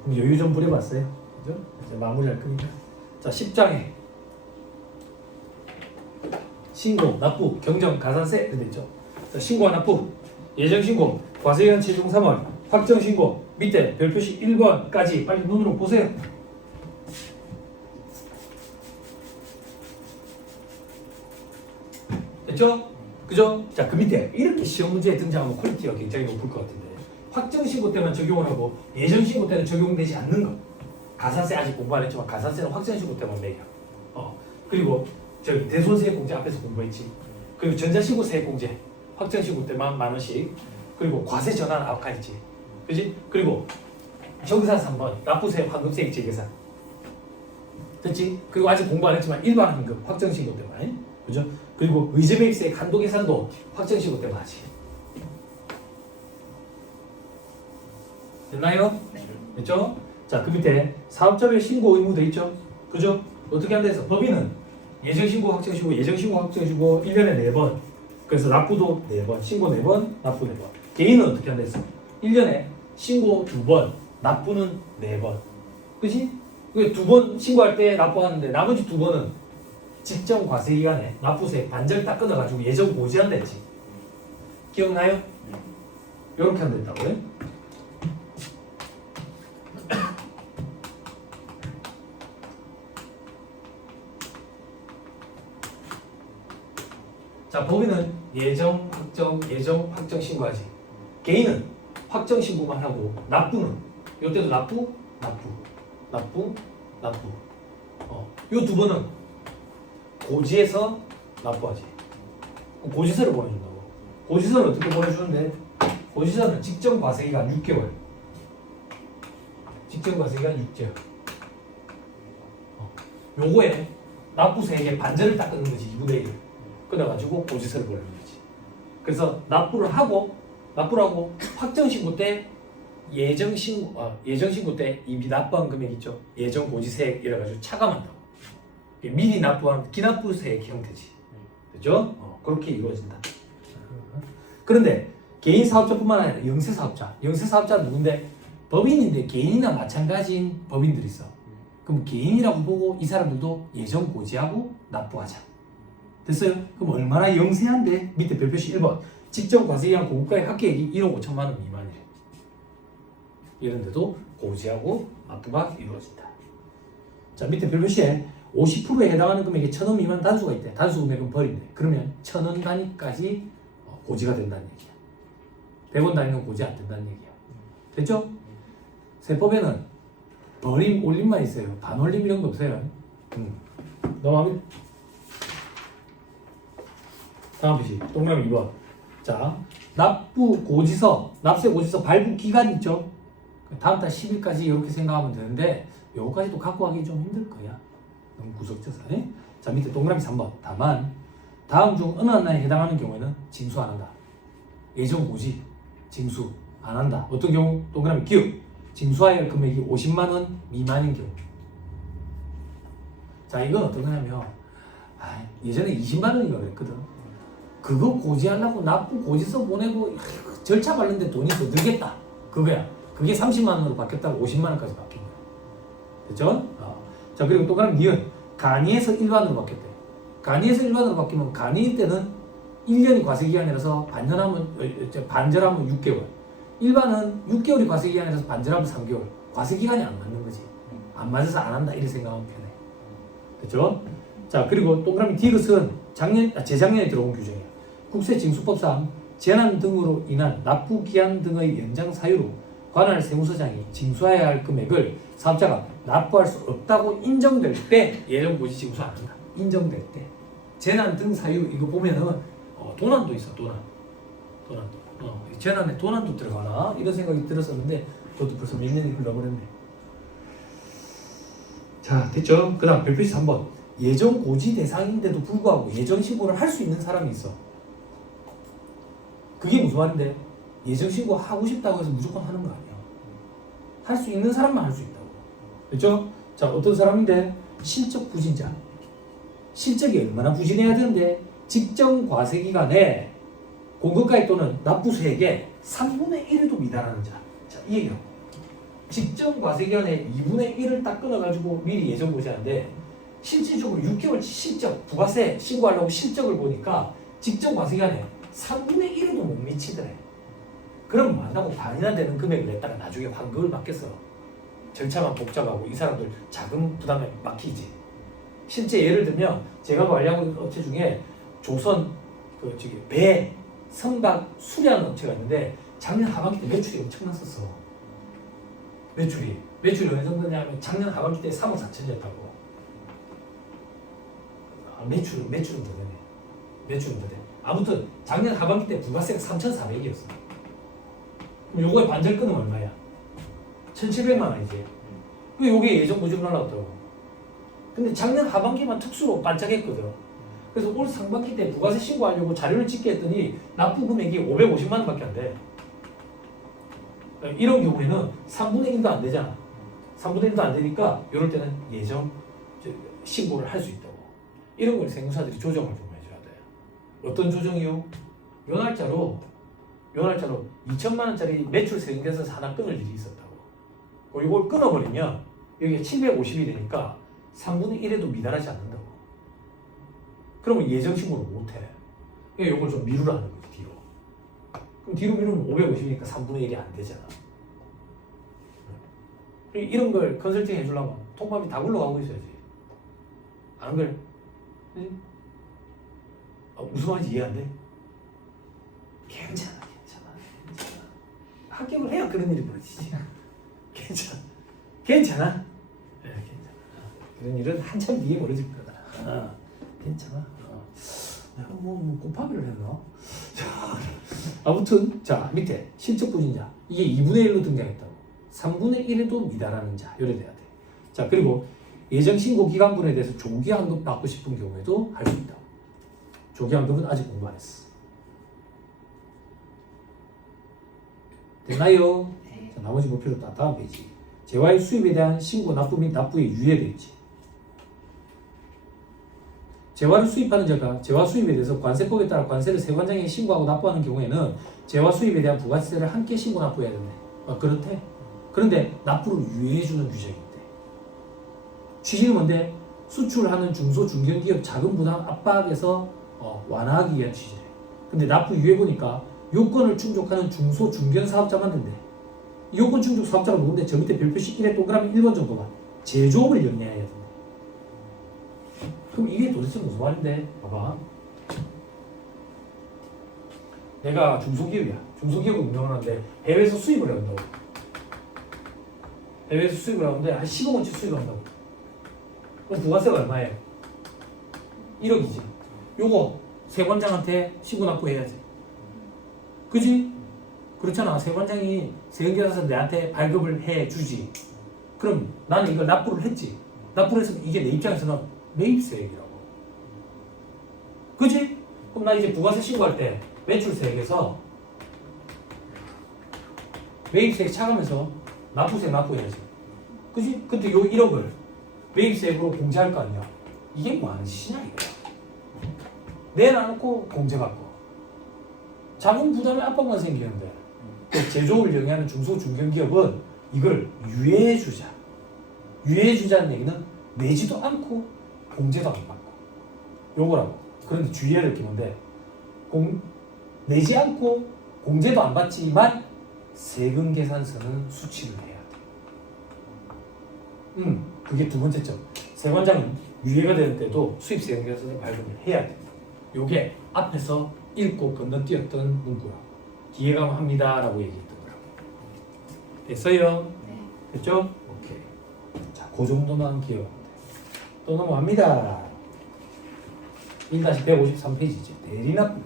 조금 여유 좀 부려봤어요. 그죠? 이제 마무리할 거니까. 자, 10장에 신고, 납부, 경정, 가산세 이렇게 있죠. 자, 신고와 납부, 예정신고, 과세기간 최종 3월, 확정신고, 밑에 별표시 1번까지 빨리 눈으로 보세요. 됐죠? 그죠? 자, 그 밑에 이렇게 시험 문제에 등장하면 퀄리티가 굉장히 높을 것 같은데 확정신고 때만 적용을 하고 예정신고 때는 적용되지 않는 거. 가산세 아직 공부 안 했지만 가산세는 확정신고 때만 매겨. 그리고 저기 대손세액공제 앞에서 공부했지. 그리고 전자신고세액공제 확정신고 때만 10,000원씩. 그리고 과세 전환 아까 있지. 그지? 그리고 정산 3번 납부세 환급세액 재계산. 됐지? 그리고 아직 공부 안 했지만 일반 환급 확정신고 때만. 그죠? 그리고 의제매입세액 한도계산도 확정신고 때만 하지. 됐나요? 네. 됐죠? 자, 그 밑에 사업자별 신고 의무 돼 있죠? 그죠? 어떻게 한다 해서 법인은 예정신고, 확정신고, 예정신고, 확정신고 1년에 4번. 그래서 납부도 4번, 신고 4번, 납부 4번. 개인은 어떻게 한다 해서 1년에 신고 2번, 납부는 4번. 그지? 2번 신고할 때 납부하는데 나머지 2번은 직전 과세기간에 납부세 반절 딱 끊어가지고 예정 고지한다 했지. 기억나요? 이렇게 하면 된다고요? 자, 법인은 예정, 확정 신고하지. 개인은 확정 신고만 하고 납부는 이때도 납부. 요 2번은 고지에서 납부하지. 고지서를 보내준다고. 고지서를 어떻게 보내주는데? 고지서는 직전 과세기간 6개월. 직전 과세기간 6개월. 요거에 납부세액의 반절을 딱 끊는 거지. 2분의 1. 끊어가지고 고지서를 보내는 거지. 그래서 납부를 하고 확정신고 때 예정신고 때 이미 납부한 금액 있죠. 예정고지세액 이래가지고 차감한다고. 미리 납부한 기납부세액 형태지. 그죠? 그렇게 이루어진다. 그런데 개인 사업자뿐만 아니라 영세사업자는 누군데? 법인인데 개인이나 마찬가지인 법인들이 있어. 그럼 개인이라고 보고 이 사람들도 예정고지하고 납부하자. 됐어요? 그럼 얼마나 영세한데? 밑에 별표시 1번 직전 과세기간 고가의 합계액이 1억 5천만 원 미만이래. 이런데도 고지하고 납부가 이루어진다. 자, 밑에 별표시에 50%에 해당하는 금액이 1,000원 미만 단수가 있대. 단수 금액은 버린대. 그러면 1,000원 단위까지 고지가 된다는 얘기야. 100원 단위는 고지 안 된다는 얘기야. 됐죠? 세법에는 버림, 올림만 있어요. 반올림 이런 거 없어요. 넘어가면 다음 표시 동그라미 2번. 자, 납부 고지서, 납세 고지서 발부 기간 있죠? 다음 달 10일까지 이렇게 생각하면 되는데 요거까지도 갖고 가기 좀 힘들 거야. 너무 구석져서. 자, 밑에 동그라미 3번. 다만 다음 중 어느 하나에 해당하는 경우에는 징수 안 한다. 예정 고지, 징수 안 한다. 어떤 경우? 동그라미 기억. 징수해야 할 금액이 50만 원 미만인 경우. 자, 이건 어떤 거냐면 예전에 20만 원인가 그랬거든. 그거 고지하려고 납부 고지서 보내고 절차 밟는데 돈이 더 들겠다. 그거야. 그게 30만 원으로 바뀌었다고 50만 원까지 바뀐 거야. 됐죠? 자, 그리고 동그라미 니은 간이에서 일반으로 바뀌었대. 간이에서 일반으로 바뀌면 간이 때는 1년이 과세기간이라서 반절하면 6개월. 일반은 6개월이 과세기간이라서 반절하면 3개월. 과세기간이 안 맞는 거지. 안 맞아서 안 한다 이렇게 생각하면 편해. 됐죠? 자, 그리고 동그라미 디귿은 재작년에 들어온 규정이야. 국세징수법상 재난 등으로 인한 납부기한 등의 연장 사유로 관할 세무서장이 징수해야 할 금액을 사업자가 납부할 수 없다고 인정될 때 예정고지 징수 안 한다. 인정될 때. 재난 등 사유 이거 보면은 도난도 있어. 도난도. 재난에 도난도 들어가나 이런 생각이 들었었는데 저도 벌써 몇 년이 흘러버렸네. 자, 됐죠? 그 다음 별표시 3번. 예정 고지 대상인데도 불구하고 예정 신고를 할 수 있는 사람이 있어. 그게 무슨 말인데? 예정 신고 하고 싶다고 해서 무조건 하는 거 아니야. 할 수 있는 사람만 할 수 있다고. 그렇죠? 자, 어떤 사람인데? 실적 부진자. 실적이 얼마나 부진해야 되는데 직전 과세기간에 공급가액 또는 납부수액의 3분의 1에도 미달하는 자. 자, 이 얘기하고. 직전 과세기간에 2분의 1을 딱 끊어가지고 미리 예정 고지하는데 실질적으로 6개월 실적 부가세 신고하려고 실적을 보니까 직전 과세기간에 3분의 1에도 못 미치더래. 그럼 만나고 반이나 되는 금액을 냈다가 나중에 환급을 받겠어. 절차만 복잡하고 이 사람들 자금 부담에 막히지. 실제 예를 들면 제가 관리하고 있는 업체 중에 조선 배 선박 수리하는 업체가 있는데 작년 하반기 때 매출이 엄청났었어. 매출이 어느 정도냐면 작년 하반기 때 3억 4천이었다고. 매출은 더 되네. 매출은 더 돼. 아무튼 작년 하반기 때 부가세가 3,400이었어. 그럼 요거에 반절 끊으면 얼마야? 1,700만 원이지. 요게 예정 고지로 날라왔더라고. 근데 작년 하반기만 특수로 반짝했거든. 그래서 올 상반기 때 부가세 신고하려고 자료를 찍게 했더니 납부 금액이 550만 원밖에 안 돼. 이런 경우에는 3분의 1도 안 되잖아. 3분의 1도 안 되니까 이럴 때는 예정 신고를 할 수 있다고. 이런 걸 세무사들이 조정을 좀 해줘야 돼. 어떤 조정이요? 요 날짜로 2천만 원짜리 매출 세금계산서 하나 끊을 일이 있었다고. 이걸 끊어버리면 여기가 750이 되니까 3분의 1에도 미달하지 않는다고. 그러면 예정 신고를 못해. 그러니까 이걸 좀 미루라는 거지, 뒤로. 그럼 뒤로 미루면 550이니까 3분의 1이 안 되잖아. 이런 걸 컨설팅 해주려면 통밥이 다 굴러가고 있어야지. 안 그래? 무슨 말인지 이해 안 돼? 괜찮아. 합격을 해야 그런 일이 벌어지지. 괜찮아. 네, 괜찮아. 그런 일은 한참 뒤에 벌어질 거다. 괜찮아. 내가 뭐 곱하기를 했나? 자, 아무튼 자 밑에 실적 부진자 이게 2분의 1로 등장했다고. 3분의 1에도 미달하는 자 요래 돼야 돼. 자 그리고 예정 신고 기간분에 대해서 조기 환급 받고 싶은 경우에도 할 수 있다. 조기 환급은 아직 공부 안 했어. 됐나요? 네. 자, 나머지 뭐 필요 없다. 다음 페이지. 재화의 수입에 대한 신고 납부 및 납부에 유예되어 있지. 재화를 수입하는 자가 재화 수입에 대해서 관세법에 따라 관세를 세관장에 신고하고 납부하는 경우에는 재화 수입에 대한 부가세를 함께 신고 납부해야 된대. 그렇대. 그런데 납부를 유예해주는 규정이 있대. 취지는 뭔데? 수출하는 중소 중견기업 자금 부담 압박에서 완화하기 위한 취지래. 근데 납부 유예 보니까 요건을 충족하는 중소 중견 사업자만 된대. 요건 충족 사업자가 누군데 저 밑에 별표식 1에 동그라미 1번 정도가 제조업을 영위해야 된대. 그럼 이게 도대체 무슨 말인데? 봐봐. 내가 중소기업이야. 중소기업을 운영하는데 해외에서 수입을 한다고. 해외에서 수입을 하는데 한 10억 원치 수입을 한다고. 그럼 부가세가 얼마예요? 1억이지. 요거 세관장한테 신고 납부해야지. 그지? 그렇잖아. 세관장이 세금계산서 내한테 발급을 해주지. 그럼 나는 이걸 납부를 했지. 납부를 해서 이게 내 입장에서는 매입세액이라고. 그지? 그럼 나 이제 부가세 신고할 때 매출세액에서 매입세액 차가면서 납부세액 납부해야지. 그지? 근데 요 1억을 매입세액으로 공제할 거 아니야. 이게 뭐 하는 짓이냐 이거야. 내놔놓고 공제받고 자금 부담에 압박만 생기는데 제조업을 영위하는 중소 중견기업은 이걸 유예해주자. 유예해주자는 얘기는 내지도 않고 공제도 안 받고 요거라고. 그런데 주의해야 될 게 뭔데 내지 않고 공제도 안 받지만 세금 계산서는 수취를 해야 돼. 그게 두 번째 점. 세관장은 유예가 되는 때도 수입 세금 계산서를 발급을 해야 돼. 요게 앞에서 읽고 건너뛰었던 문구라고. 뒤에 가면 합니다라고 얘기했던 거라고. 됐어요? 네. 됐죠? 오케이. 자, 그 정도만 기억하면 돼. 또 넘어갑니다. 1-153페이지지. 대리납부.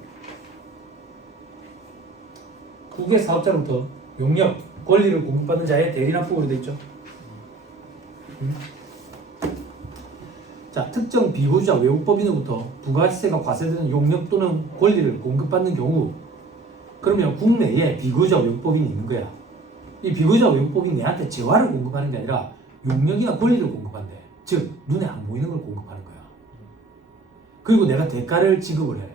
국외 사업자로부터 용역, 권리를 공급받는 자의 대리납부로 되어 있죠. 자, 특정 비거주자 외국법인으로부터 부가세가 과세되는 용역 또는 권리를 공급받는 경우 그러면 국내에 비거주자 외국법인이 있는 거야. 이 비거주자 외국법인이 내한테 재화를 공급하는 게 아니라 용역이나 권리를 공급한대. 즉 눈에 안 보이는 걸 공급하는 거야. 그리고 내가 대가를 지급을 해.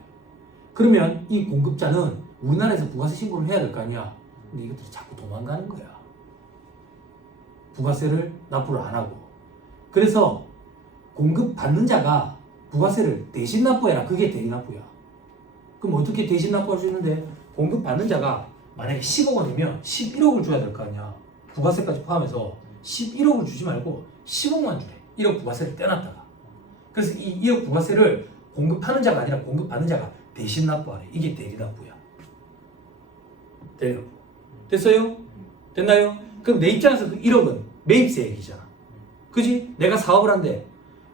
그러면 이 공급자는 우리나라에서 부가세 신고를 해야 될 거 아니야. 근데 이것들이 자꾸 도망가는 거야. 부가세를 납부를 안 하고. 그래서 공급받는 자가 부가세를 대신 납부해라. 그게 대리납부야. 그럼 어떻게 대신 납부할 수 있는데, 공급받는 자가 만약에 10억 원이면 11억을 줘야 될 거 아니야. 부가세까지 포함해서 11억을 주지 말고 10억만 주래. 1억 부가세를 떼놨다가. 그래서 이 1억 부가세를 공급하는 자가 아니라 공급받는 자가 대신 납부하래. 이게 대리납부야. 대리납부. 됐어요? 됐나요? 그럼 내 입장에서 그 1억은 매입세액이잖아. 그지? 내가 사업을 한데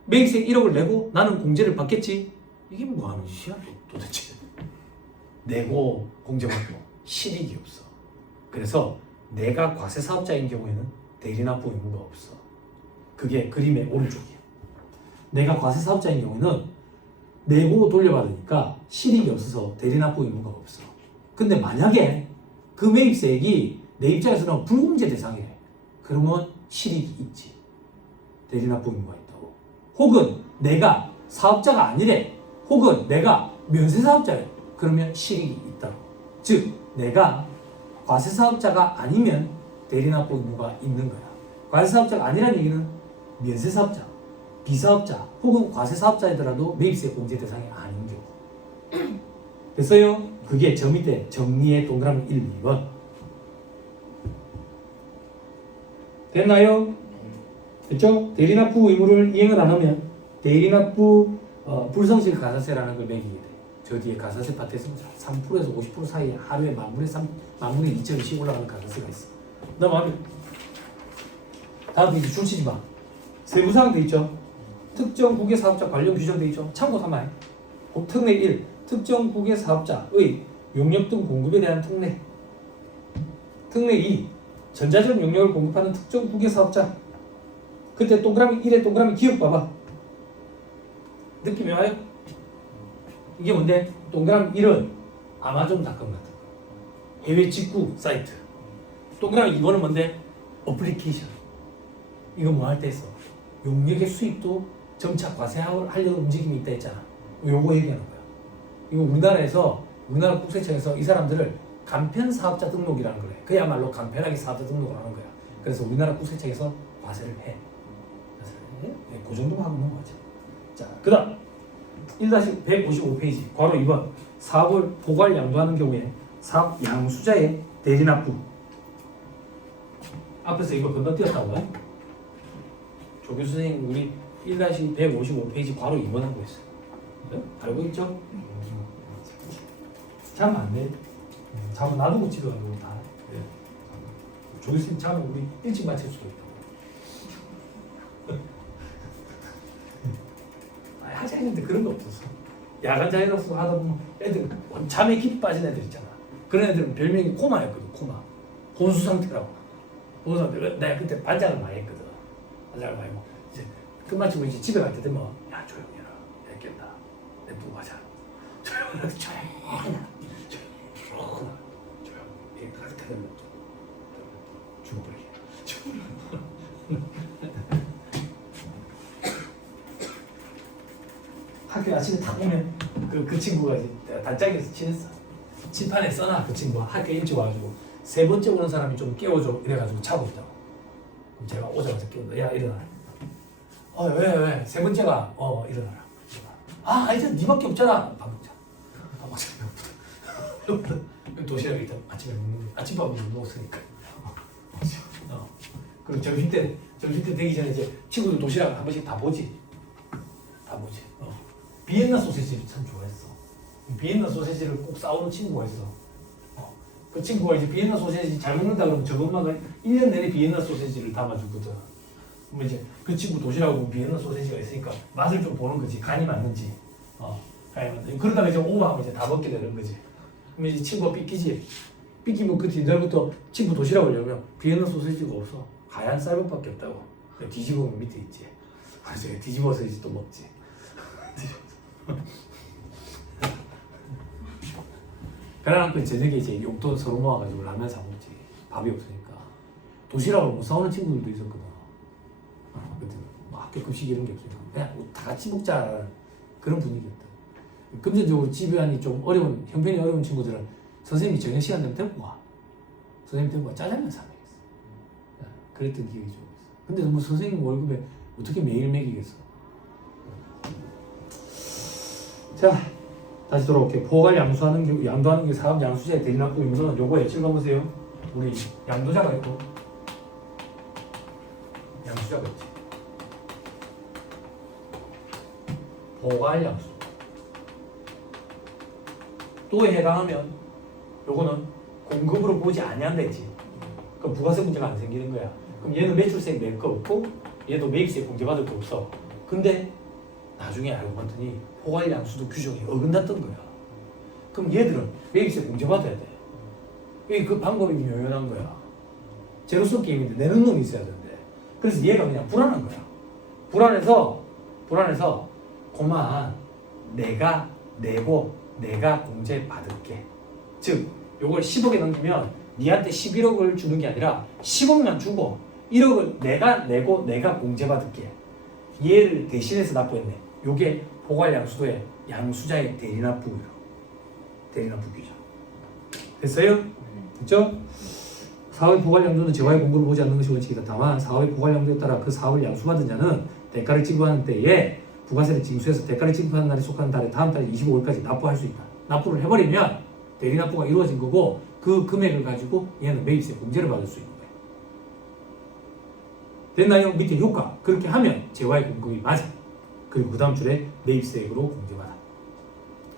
매입세액 1억을 내고 나는 공제를 받겠지? 이게 뭐 하는 짓이야 도대체. 내고 공제받고 실익이 없어. 그래서 내가 과세사업자인 경우에는 대리납부 의무가 없어. 그게 그림의 오른쪽이야. 내가 과세사업자인 경우에는 내고 돌려받으니까 실익이 없어서 대리납부 의무가 없어. 근데 만약에 그 매입세액이 내 입장에서는 불공제 대상이래. 그러면 실익이 있지. 대리납부 의무가 있다고. 혹은 내가 사업자가 아니래. 혹은 내가 면세사업자래. 그러면 실익이 있다고. 즉 내가 과세사업자가 아니면 대리납부 의무가 있는 거야. 과세사업자가 아니라는 얘기는 면세사업자, 비사업자 혹은 과세사업자이더라도 매입세 공제 대상이 아닌 경우. 됐어요? 그게 저 밑에 정리의 동그라미 1, 2번. 됐나요? 됐죠? 대리납부 의무를 이행을 안 하면 대리납부 불성실 가산세라는 걸 매기게 돼. 저 뒤에 가산세 파트에서 3%에서 50% 사이에 하루에 만분의 2,000원씩 올라가는 가산세가 있어. 넘어가면 다음 페이지 줄치지 마. 세부사항 돼 있죠? 특정 국외 사업자 관련 규정 돼 있죠? 참고 삼아요. 특례 1. 특정 국외 사업자의 용역 등 공급에 대한 특례. 특례 2. 전자적 용역을 공급하는 특정 국외 사업자. 그때 동그라미 1에 동그라미 기억 봐봐. 느낌이 와요? 이게 뭔데? 동그라미 1은 아마존닷컴 같은 거. 해외 직구 사이트. 동그라미 2번은 뭔데? 어플리케이션. 이거 뭐 할 때 했어? 용역의 수입도 점차 과세하려는 움직임이 있다 했잖아. 요거 얘기하는 거야. 이거 우리나라 국세청에서 이 사람들을 간편 사업자 등록이라는 거래. 그야말로 간편하게 사업자 등록을 하는 거야. 그래서 우리나라 국세청에서 과세를 해. 네, 그 정도만 하고 넘어가죠. 자, 그 다음 1-155페이지 괄호 2번 사업을 포괄 양도하는 경우에 사업 양수자의 대리납부. 앞에서 이거 건너뛰었다고요? 조교 선생님 우리 1-155페이지 괄호 2번 하고 있어요. 네? 알고 있죠? 자면 안 돼. 자면 놔두고 집에 가는 거 다. 네. 조교 선생님 자면 우리 일찍 마칠 수도 있다고. 하자 했는데 그런 거 없었어. 야간 자율학습 하다 보면 애들 잠에 깊이 빠진 애들 있잖아. 그런 애들은 별명이 코마였거든. 코마. 혼수 상태라고. 혼수 상태. 내가 그때 반장을 많이 했거든. 반장을 많이 하고 이제 끝마치고 이제 집에 갈 때 되면 야 조용히 해라. 내 깬다. 냅두고 가자. 조용히 이렇게 가득 되면 죽어버리게. 학교 아침에 딱 오면 그 친구가 단짝에서 친했어. 칠판에 써놔. 그 친구가 학교 일찍 와가지고 세 번째 오는 사람이 좀 깨워줘 이래가지고 자고 있다고. 그럼 제가 오자마자 깨운다. 야 일어나라. 왜? 세 번째가 일어나라. 이제 니밖에 없잖아. 밥 먹자. 도시락에 일단 아침에 먹는 거. 아침밥을 못 먹었으니까. 그리고 점심 때 되기 전에 이제 친구들 도시락 한 번씩 다 보지. 비엔나 소세지를 참 좋아했어. 비엔나 소세지를 꼭 싸우는 친구가 있어. 그 친구가 이제 비엔나 소세지 잘 먹는다 그러면 저 엄마가 1년 내내 비엔나 소세지를 담아주거든. 그러면 이제 그 친구 도시락하고 비엔나 소세지가 있으니까 맛을 좀 보는 거지. 간이 맞는지. 간이 맞는지. 그러다가 이제 오버하면 이제 다 먹게 되는 거지. 그러면 이제 친구가 삐끼지. 삐끼면 그 뒤날부터 친구 도시락을 열면 비엔나 소세지가 없어. 하얀 쌀밥밖에 없다고. 뒤집으면 밑에 있지. 그래서 뒤집어서 이제 또 먹지. 그래갖고 저녁에 이제 용돈 서로 모아가지고 라면 사 먹지. 밥이 없으니까. 도시락을 못 사오는 친구들도 있었거든. 그때 뭐 학교 급식 이런 게 없으니까 그냥 다 같이 먹자 그런 분위기였다. 금전적으로 집안이 좀 어려운 형편이 어려운 친구들은 선생님이 저녁 시간 되면 데리고 와. 선생님 데리고 와 짜장면 사 먹였어. 그랬던 기억이 좀 있어. 근데 뭐 선생님 월급에 어떻게 매일 매기겠어? 자, 다시 돌아올게요. 포괄 양도하는 게 사업 양수자의 대리납부이면 요거 예측 가보세요. 우리 양도자가 있고 양수자가 있지. 포괄 양수. 또에 해당하면 요거는 공급으로 보지 아니한다 했지. 그럼 부가세 문제가 안 생기는 거야. 그럼 얘는 매출세액 낼 거 없고 얘도 매입세액 공제받을 거 없어. 근데 나중에 알고 봤더니 포괄 양수도 규정이 어긋났던 거야. 그럼 얘들은 매입세액 공제받아야 돼. 그 방법이 묘연한 거야. 제로섬 게임인데 내는 놈이 있어야 되는데. 그래서 얘가 그냥 불안한 거야. 불안해서 그만 내가 내고 내가 공제받을게. 즉 요걸 10억에 넘기면 니한테 11억을 주는 게 아니라 10억만 주고 1억을 내가 내고 내가 공제받을게. 얘를 대신해서 납부했네. 요게 포괄 양수도의 양수자의 대리납부예요. 대리납부 규정. 됐어요? 됐죠? 사업의 포괄 양도는 재화의 공급을 보지 않는 것이 원칙이다. 다만 사업의 포괄 양도에 따라 그 사업을 양수받은 자는 대가를 지급하는 때에 부가세를 징수해서 대가를 지급하는 날에 속하는 달에 다음 달 25일까지 납부할 수 있다. 납부를 해버리면 대리납부가 이루어진 거고 그 금액을 가지고 얘는 매입세 공제를 받을 수 있는 거예요. 됐나요? 밑에 효과. 그렇게 하면 재화의 공급이 맞아. 그리고 그 다음 줄에 매입세액으로 공제받아.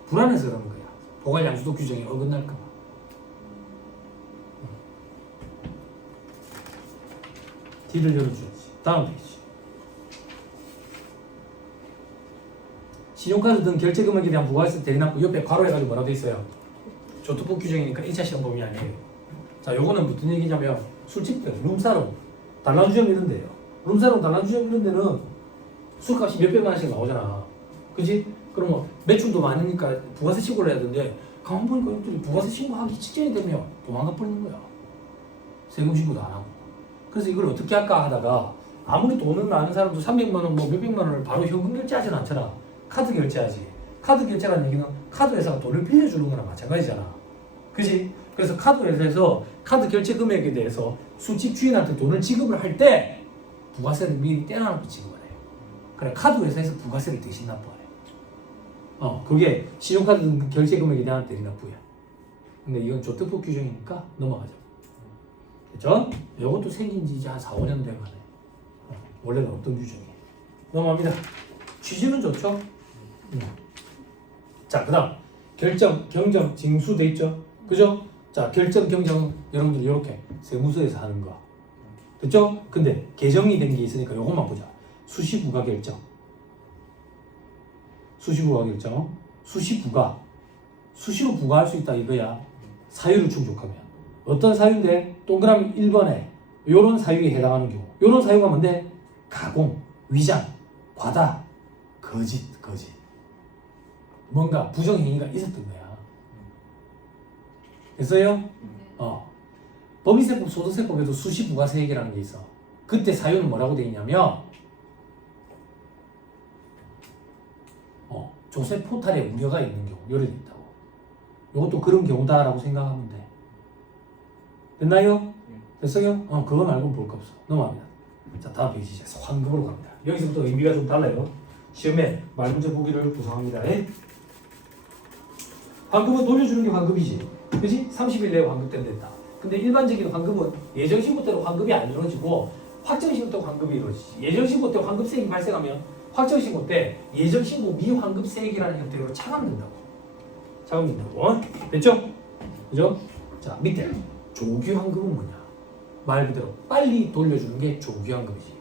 불안해서 그러는 거야. 포괄 양수도 규정이 어긋날까 봐. 뒤를 열어줘야지. 다음 페이지. 신용카드 등 결제 금액에 대한 부가세 대리납부 옆에 괄호해가지고 뭐라고 돼 있어요? 조투법 규정이니까 1차 시험 범위 아니에요. 자, 요거는 무슨 얘기냐면 술집들, 룸사롱, 단란주점 이런 데요. 룸사롱, 단란주점 이런 데는 술값이 몇백만 원씩 나오잖아. 그지? 그러면 매출도 많으니까 부가세 신고를 해야 되는데 가만 보니까 이들이 부가세 신고하기 직전이 되면 도망가 버리는 거야. 세금 신고도 안 하고. 그래서 이걸 어떻게 할까 하다가 아무리 돈을 많은 사람도 300만 원, 뭐 몇백만 원을 바로 현금 결제하진 않잖아. 카드 결제하지. 카드 결제라는 얘기는 카드 회사가 돈을 빌려주는 거나 마찬가지잖아. 그지? 그래서 카드 회사에서 카드 결제 금액에 대해서 술집 주인한테 돈을 지급을 할 때 부가세를 미리 떼어놓고 지급을 해요. 그래, 카드 회사에서 부가세를 대신 납부하래. 그게 신용카드 등 결제 금액에 대한 대리납부야. 근데 이건 조특법 규정이니까 넘어가죠. 됐죠? 이것도 생긴 지 이제 한 4, 5년 된 거네. 원래는 없던 규정이에요. 넘어갑니다. 취지는 좋죠? 자, 그 다음 결정, 경정, 징수 돼 있죠? 그죠? 자, 결정, 경정 여러분들 이렇게 세무서에서 하는 거 됐죠? 근데 개정이 된 게 있으니까 요것만 보자. 수시부가 결정, 수시부가 결정, 수시부가 수시로 부과할 수 있다 이거야. 사유를 충족하면. 어떤 사유인데? 동그라미 1번에 요런 사유에 해당하는 경우. 요런 사유가 뭔데? 가공, 위장, 과다, 거짓. 뭔가 부정행위가 있었던 거야. 됐어요? 법인세법, 소득세법에도 수시부가세액이라는 게 있어. 그때 사유는 뭐라고 돼 있냐면 조세 포탈에 우려가 있는 경우, 요래 돼 있다고. 이것도 그런 경우다라고 생각하면 돼. 됐나요? 됐어요? 그거 말고는 볼 거 없어. 넘어갑니다. 자, 다음 페이지 환급으로 갑니다. 여기서부터 의미가 좀 달라요. 시험에 말문제 보기를 구성합니다. 환급은 돌려주는 게 환급이지. 그지? 30일 내에 환급된다. 근데 일반적인 환급은 예정신고 때로 환급이 안 이루어지고 확정신고 때 환급이 이루어지지. 예정신고 때 환급세액이 발생하면 확정신고 때 예정신고 미환급세액이라는 형태로 차감된다고. 됐죠? 그죠? 자, 밑에 조기환급은 뭐냐? 말 그대로 빨리 돌려주는 게 조기환급이지.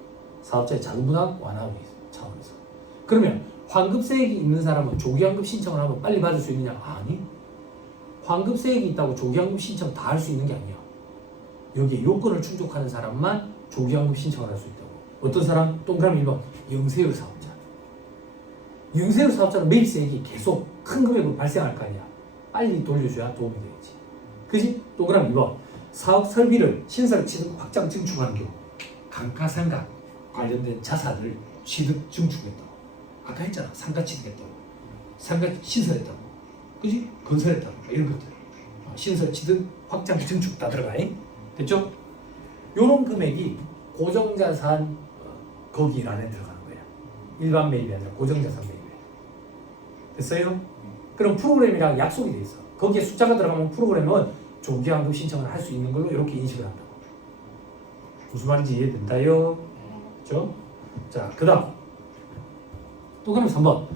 사업자의 자금 부담 완화하기 차원에서. 그러면 환급세액이 있는 사람은 조기환급 신청을 하면 빨리 받을 수 있느냐? 아니. 환급세액이 있다고 조기환급 신청 다 할 수 있는 게 아니야. 여기에 요건을 충족하는 사람만 조기환급 신청을 할 수 있다고. 어떤 사람? 동그라미 1번 영세율 사업자. 영세율 사업자는 매입세액이 계속 큰 금액으로 발생할 거 아니야. 빨리 돌려줘야 도움이 되겠지. 그지? 동그라미 2번 사업 설비를 신설, 취득, 확장, 증축하는 경우 감가상각 관련된 자산을 취득, 증축했다고. 아까 했잖아. 상가 취득했다고. 상가 신설했다고. 그지? 건설했다고. 이런 것들. 신설, 취득, 확장, 증축 다 들어가. 됐죠? 요런 금액이 고정자산 거기 안에 들어가는 거야. 일반 매입이 아니라 고정자산 매입. 됐어요? 그럼 프로그램이랑 약속이 돼 있어. 거기에 숫자가 들어가면 프로그램은 조기환급 신청을 할 수 있는 걸로 이렇게 인식을 한다고. 무슨 말인지 이해된다요? 그렇죠? 자, 그 다음 또 그러면 3번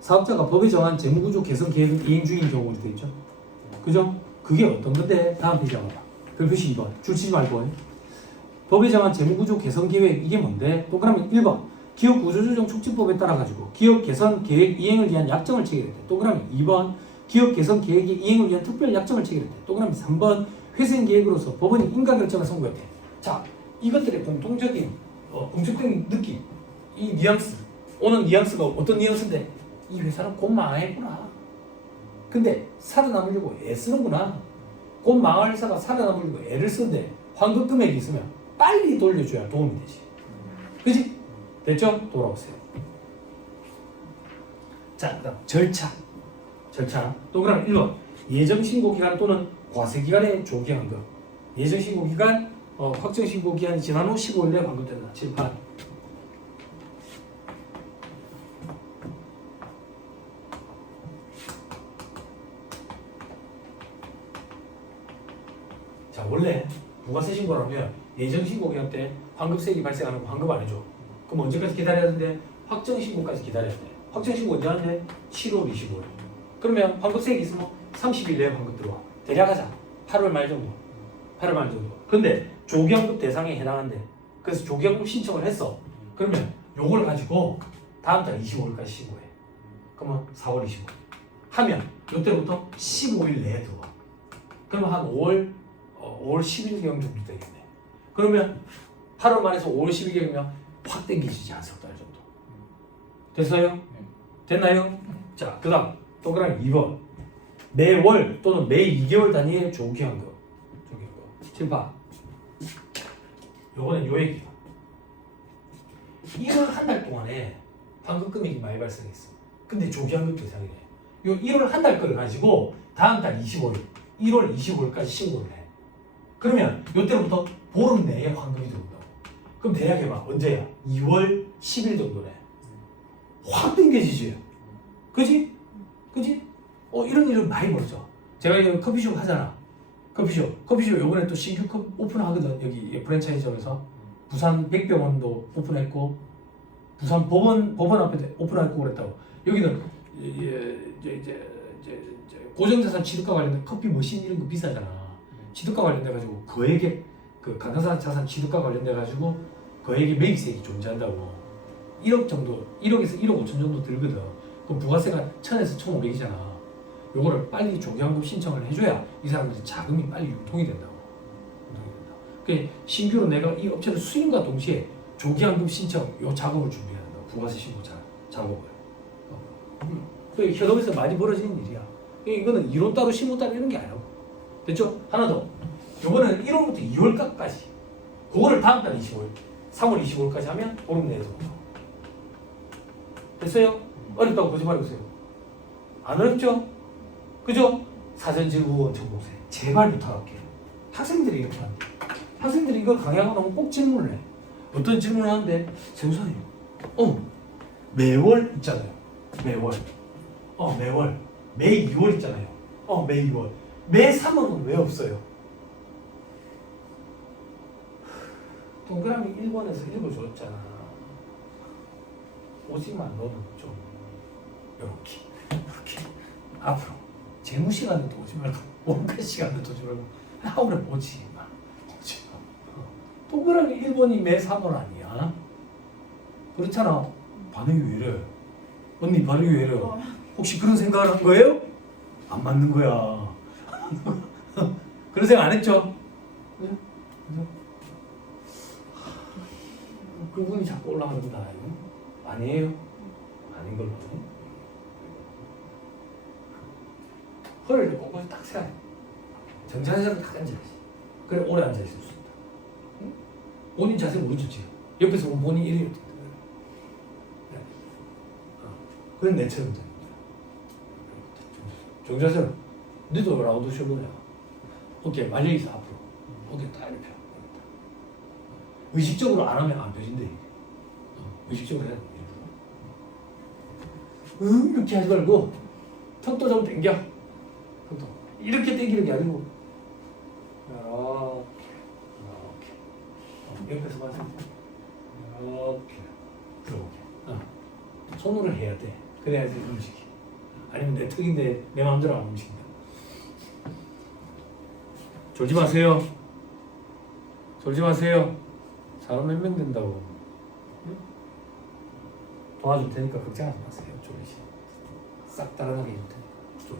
사업자가 법에 정한 재무구조 개선 계획을 이행 중인 경우로 되어 있죠. 그죠? 그게 어떤 건데? 다음 페이지 한번 봐. 별표시 2번 줄치지 말고. 법에 정한 재무구조 개선 계획 이게 뭔데? 또 그러면 1번 기업 구조조정 촉진법에 따라 가지고 기업 개선 계획 이행을 위한 약정을 체결했대. 또 그러면 2번 기업 개선 계획의 이행을 위한 특별 약정을 체결했대. 또 그러면 3번 회생 계획으로서 법원이 인가 결정을 선고했대. 자, 이것들의 공통적인 공통적인 느낌, 이 뉘앙스, 오는 뉘앙스가 어떤 뉘앙스인데 이 회사는 곧 망했구나. 근데 살아남으려고 애쓰는구나. 곧 망할 회사가 살아남으려고 애를 쓰는데 환급 금액이 있으면 빨리 돌려줘야 도움이 되지. 그지? 됐죠? 돌아오세요. 자, 그다음 절차. 또 그럼 1번 예정신고기간 또는 과세기간의 조기환급. 예정신고기간 확정신고기간이 지난 후 15일 내에 환급된다. 7, 8. 자, 원래 부가세 신고라면 예정신고기간 때 환급세액이 발생하는 거 환급 안 해줘. 그럼 언제까지 기다려야 되는데? 확정신고까지 기다려야 돼. 확정신고 언제 하는데? 7월 25일. 그러면 환급세액이 있으면 30일 내에 환급 들어와. 대략 하자. 8월 말 정도. 근데 조기환급 대상에 해당한대. 그래서 조기환급 신청을 했어. 그러면 요걸 가지고 다음 달 25일까지 신고해. 그러면 4월 25일. 하면 요때부터 15일 내에 들어와. 그러면 한 5월 10일경 정도 되겠네. 그러면 8월 말에서 5월 10일경이면 확 땡기시지 한 석 달 정도. 됐어요? 됐나요? 자, 그 다음 또 그럼 2번 매월 또는 매 2개월 단위의 조기환급. 7번 요거는 요 얘기야. 1월 한 달 동안에 환급 금액이 많이 발생했어. 근데 조기환급 대상이래. 요 1월 한 달 거를 가지고 다음 달 25일 1월 25일까지 신고를 해. 그러면 요때부터 보름 내에 환급이 들어온다고. 그럼 대략 해봐. 언제야? 2월 10일 정도네. 확 땡겨지지. 그지? 이런 일은 많이 벌어져. 제가 이제 커피숍 하잖아. 커피숍 요번에 또 신규 오픈하거든. 여기 프랜차이즈점에서 부산 백병원도 오픈했고 부산 법원 앞에 오픈하고 그랬다고. 여기는 이제 고정자산 취득과 관련된 커피 머신 이런 거 비싸잖아. 취득과 관련돼 가지고 거액의 그 가능자산 취득과 관련돼 가지고 거액의 매입세액이 존재한다고. 1억 정도, 1억에서 1억 5천 정도 들거든. 그럼 부가세가 1000에서 1500이잖아. 요거를 빨리 조기환급 신청을 해줘야 이 사람들이 자금이 빨리 유통이 된다고. 그러니까 신규로 내가 이 업체를 수임과 동시에 조기환급 신청 요 작업을 준비해야 된다고. 부가세 신고 작업을. 그 현업에서 많이 벌어지는 일이야. 이거는 이론 따로 신고 따로 이런 게 아니라고. 됐죠? 하나 더. 요거는 1월부터 2월까지. 그거를 다음 달 25일, 3월 25일까지 하면 보름 내에 들어온다고. 됐어요? 어렵다고 보지 말고세요. 안 어렵죠? 그죠? 사전질문 전공세. 제발 부탁할게요. 학생들이 이렇게 하는데. 학생들이 이거 강의하고 나면 꼭 질문을 해. 어떤 질문을 하는데, 세우사님, 매월 있잖아요. 매월. 매 2월 있잖아요. 매 2월. 매 3월은 왜 없어요? 동그라미 1번에서 읽어줬잖아. 오지만 너는 좀 이렇게 앞으로 재무 시간에도 오지 말고 원가 시간에도 오지 말고 하울에 오지 마. 동그라미 1번이 매 3월 아니야? 그렇잖아. 반응이 왜 이래? 언니 반응이 왜 이래? 혹시 그런 생각을 한 거예요? 안 맞는 거야. 그런 생각 안 했죠? 그죠? 그분이 자꾸 올라가는구나. 아니에요? 아닌 걸로. 허리를 꼿꼿이 딱 세야 돼. 정상적으로 딱 앉아야지. 그래 오래 앉아있을 수 있다. 응? 본인 자세 모르죠 지금. 옆에서 보면 본인이 이래요. 그건 내처럼 됩니다. 정자세로. 너도 라우드 숄더야. 어깨 말려있어 앞으로. 어깨 다 이렇게. 의식적으로 안 하면 안 되진대. 의식적으로 해야 돼. 이렇게 하지 말고 턱도 좀 당겨. 턱도 이렇게 당기는 게 아니고 이렇게 옆에서 봐서 이렇게 들어오게. 손으로 해야 돼. 그래야지 움직이. 아니면 내 턱인데 내 마음대로 안 움직인다. 졸지 마세요. 졸지 마세요. 사람 몇 명 된다고. 응? 도와줄 테니까 걱정하지 마세요. 졸리지. 싹 달아나게 해줄 테니까. 졸.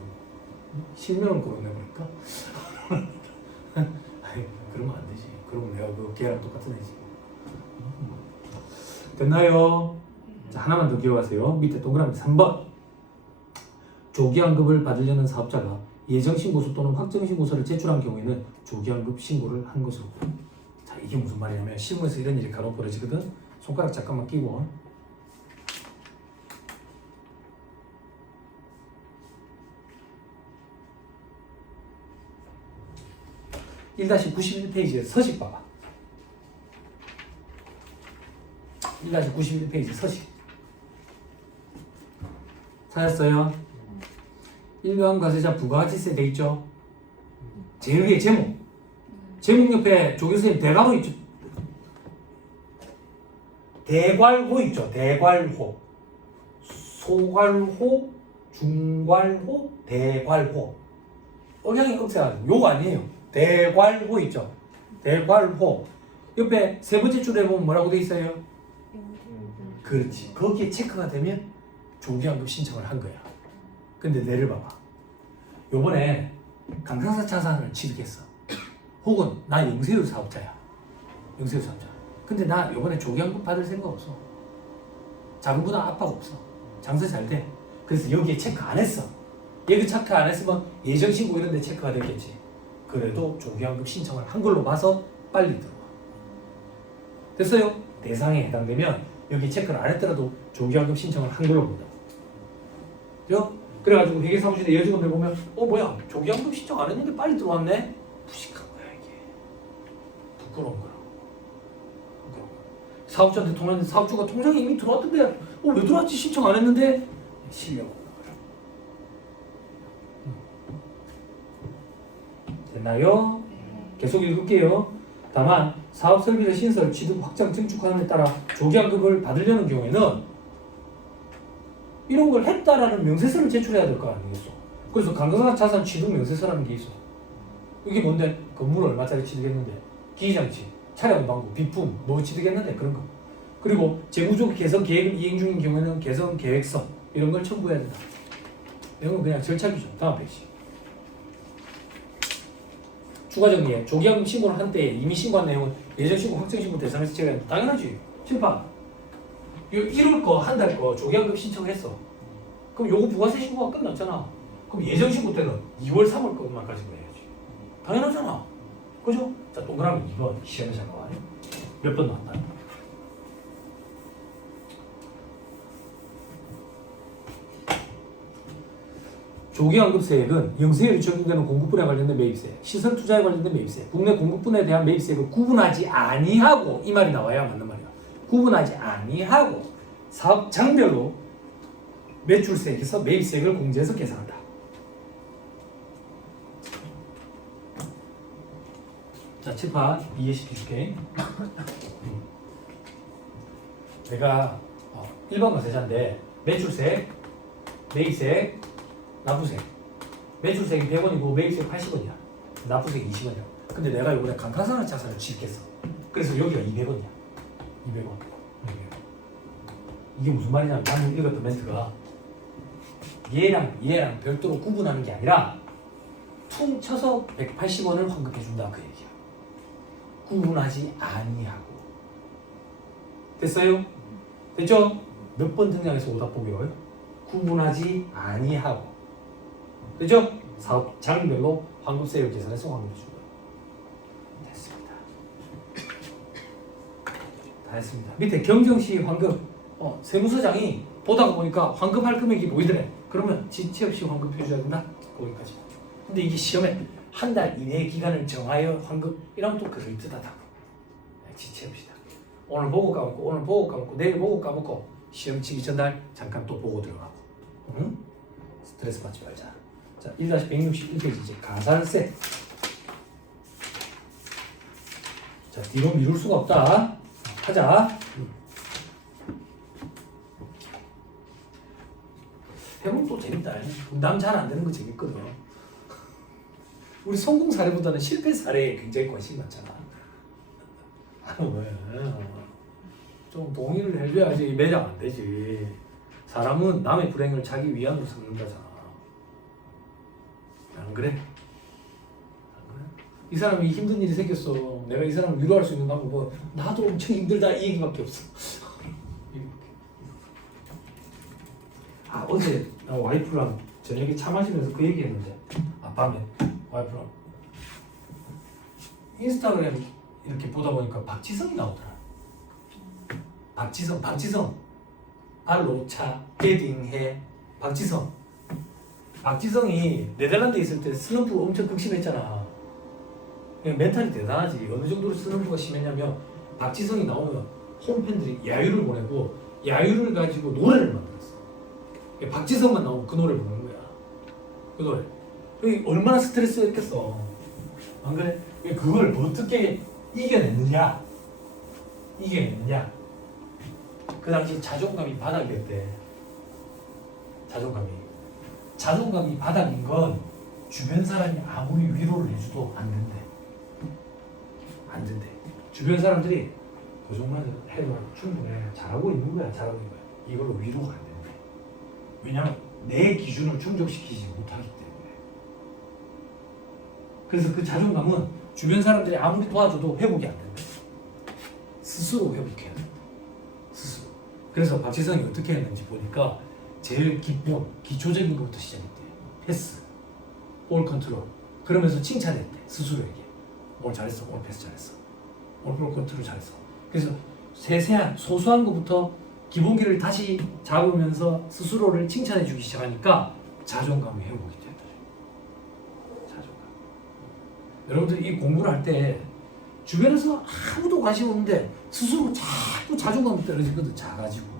응? 실명을 끌어내버릴까? 아니, 그러면 안 되지. 그러면 내가 그 걔랑 똑같은 애지. 됐나요? 자, 하나만 더 기억하세요. 밑에 동그라미 3번. 조기환급을 받으려는 사업자가 예정신고서 또는 확정신고서를 제출한 경우에는 조기환급 신고를 한 것으로. 자, 이게 무슨 말이냐면 실무에서 이런 일이 간혹 벌어지거든. 손가락 잠깐만 끼고. (1-91페이지에) 서식 봐봐. 1-91페이지 서식 찾았어요? 일명 과세자 부가가치세 돼 있죠? 제일 위에 제목. 제목 옆에 조교수님 대괄호 있죠? 대괄호 있죠? 대괄호. 소괄호, 중괄호, 대괄호. 억양이 억세가지고 요거 아니에요. 대괄호 있죠? 대괄호. 옆에 세 번째 줄에 보면 뭐라고 돼 있어요? 그렇지. 거기에 체크가 되면 조기환급 신청을 한 거야. 근데 내를 봐봐. 요번에 강상사 자산을 취득했어. 혹은 나 영세율 사업자야. 영세율 사업자. 근데 나 요번에 조기환급 받을 생각 없어. 자금 부담 압박 없어. 장사 잘 돼. 그래서 여기에 체크 안 했어. 여기 체크 안 했으면 예정신고 이런 데 체크가 됐겠지. 그래도 조기환급 신청을 한 걸로 봐서 빨리 들어와. 됐어요? 대상에 해당되면 여기 체크를 안 했더라도 조기환급 신청을 한 걸로 본다. 그죠? 그래가지고 회계사무실에 여직원들 보면 뭐야 조기환급 신청 안 했는데 빨리 들어왔네? 무식한 거야 이게. 부끄러운 거야. 사업자한테 통화했는데 사업주가 통장에 이미 들어왔던데 왜 들어왔지 신청 안 했는데? 실력 없는 거야. 됐나요? 계속 읽을게요. 다만 사업설비의 신설, 취득, 확장, 증축하는에 따라 조기환급을 받으려는 경우에는 이런 걸 했다라는 명세서를 제출해야 될 거 아니겠어. 그래서 강강사 자산 취득 명세서라는 게 있어. 이게 뭔데? 건물 얼마짜리 취득했는데, 기기장치, 차량 방구, 비품 뭐 취득했는데 그런 거. 그리고 재무적 개선 계획을 이행 중인 경우에는 개선 계획서 이런 걸 첨부해야 된다. 이런 건 그냥 절차 규정. 다음 페이지. 추가 정리해. 조기환급 신고를 한 때에 이미 신고한 내용은 예전 신고, 확정 신고 대상에서 제외해야 된다. 당연하지. 실파. 이럴 거, 한 달 거 조기환급 신청했어. 그럼 요거 부가세 신고가 끝났잖아. 그럼 예정 신고 때는 2월, 3월 것만 가지고 해야지. 당연하잖아. 그죠? 자, 동그라미 2번 시험에 잠깐만. 몇 번 나왔다. 조기환급세액은 영세율이 적용되는 공급분에 관련된 매입세, 시설 투자에 관련된 매입세, 국내 공급분에 대한 매입세액을 구분하지 아니하고 이 말이 나와야 맞는 말이야. 구분하지 아니하고 사업장별로 매출세액에서 매입세액을 공제해서 계산한다. 자, 칠파 이해시켜줄게. 내가 1번 과세자인데 매출세액, 매입세액, 납부세액. 매출세액이 100원이고 매입세액 80원이야. 납부세액 20원이야. 근데 내가 이번에 강타산업 자산을 취득했어. 그래서 여기가 200원이야. 200원. 이게 무슨 말이냐면 방금 읽었던 멘트가 얘랑 별도로 구분하는 게 아니라 퉁쳐서 180원을 환급해준다 그 얘기야. 구분하지 아니하고. 됐어요? 됐죠? 몇 번 등장해서 오답 보기요. 구분하지 아니하고. 됐죠? 사업장별로 환급세율 계산해서 환급해준 거예요. 됐습니다. 다 했습니다. 밑에 경정시 환급. 세무서장이 보다가 보니까 환급할 금액이 보이더래. 그러면 지체 없이 환급해줘야 된다. 거기까지. 근데 이게 시험에 한 달 이내의 기간을 정하여 환급 이러면 또 그럴듯하다고. 지체 없이다. 오늘 보고 까먹고 오늘 보고 까먹고 내일 보고 까먹고 시험 치기 전날 잠깐 또 보고 들어가고. 응? 스트레스 받지 말자. 자, 1-161페이지 이제 가산세. 자, 뒤로 미룰 수가 없다. 하자. 해보면 또 재밌다. 남 잘 안 되는 거 재밌거든. 우리 성공 사례보다는 실패 사례에 굉장히 관심이 많잖아. 왜? 좀 동의를 해줘야지 매장 안 되지. 사람은 남의 불행을 자기 위안으로 삼는다잖아. 안 그래? 안 그래? 이 사람이 힘든 일이 생겼어. 내가 이 사람을 위로할 수 있는 방법은 나도 엄청 힘들다 이 얘기밖에 없어. 아, 어제 나 와이프랑 저녁에 차 마시면서 그 얘기했는데 밤에 와이프랑 인스타그램 이렇게 보다 보니까 박지성이 나오더라. 박지성 발로 차 헤딩해. 박지성이 네덜란드에 있을 때 슬럼프 엄청 극심했잖아. 멘탈이 대단하지. 어느 정도로 슬럼프가 심했냐면 박지성이 나오면 홈팬들이 야유를 보내고 야유를 가지고 노래를 만들었어. 박지성만 나오면 그 노래를 부르는 거야. 그 노래. 여기 얼마나 스트레스였겠어. 안 그래? 그걸 어떻게 이겨냈느냐? 그 당시 자존감이 바닥이었대. 자존감이 바닥인 건 주변 사람이 아무리 위로를 해줘도 안 된대. 주변 사람들이 그 정도는 해도 충분해. 잘하고 있는 거야. 이걸로 위로가 안 된대. 왜냐면 내 기준을 충족시키지 못하기 때문에. 그래서 그 자존감은 주변 사람들이 아무리 도와줘도 회복이 안 된대. 스스로 회복해야 된다. 스스로. 그래서 박지성이 어떻게 했는지 보니까 제일 기본, 기초적인 것부터 시작했대. 패스, 볼 컨트롤. 그러면서 칭찬했대. 스스로에게. 오늘 잘했어. 오늘 패스 잘했어. 오늘 볼 컨트롤 잘했어. 그래서 세세한, 소소한 것부터 기본기를 다시 잡으면서 스스로를 칭찬해주기 시작하니까 자존감이 회복이 된다. 자존감. 여러분들 이 공부를 할 때 주변에서 아무도 관심 없는데 스스로 자꾸 자존감이 떨어지거든. 작아지고.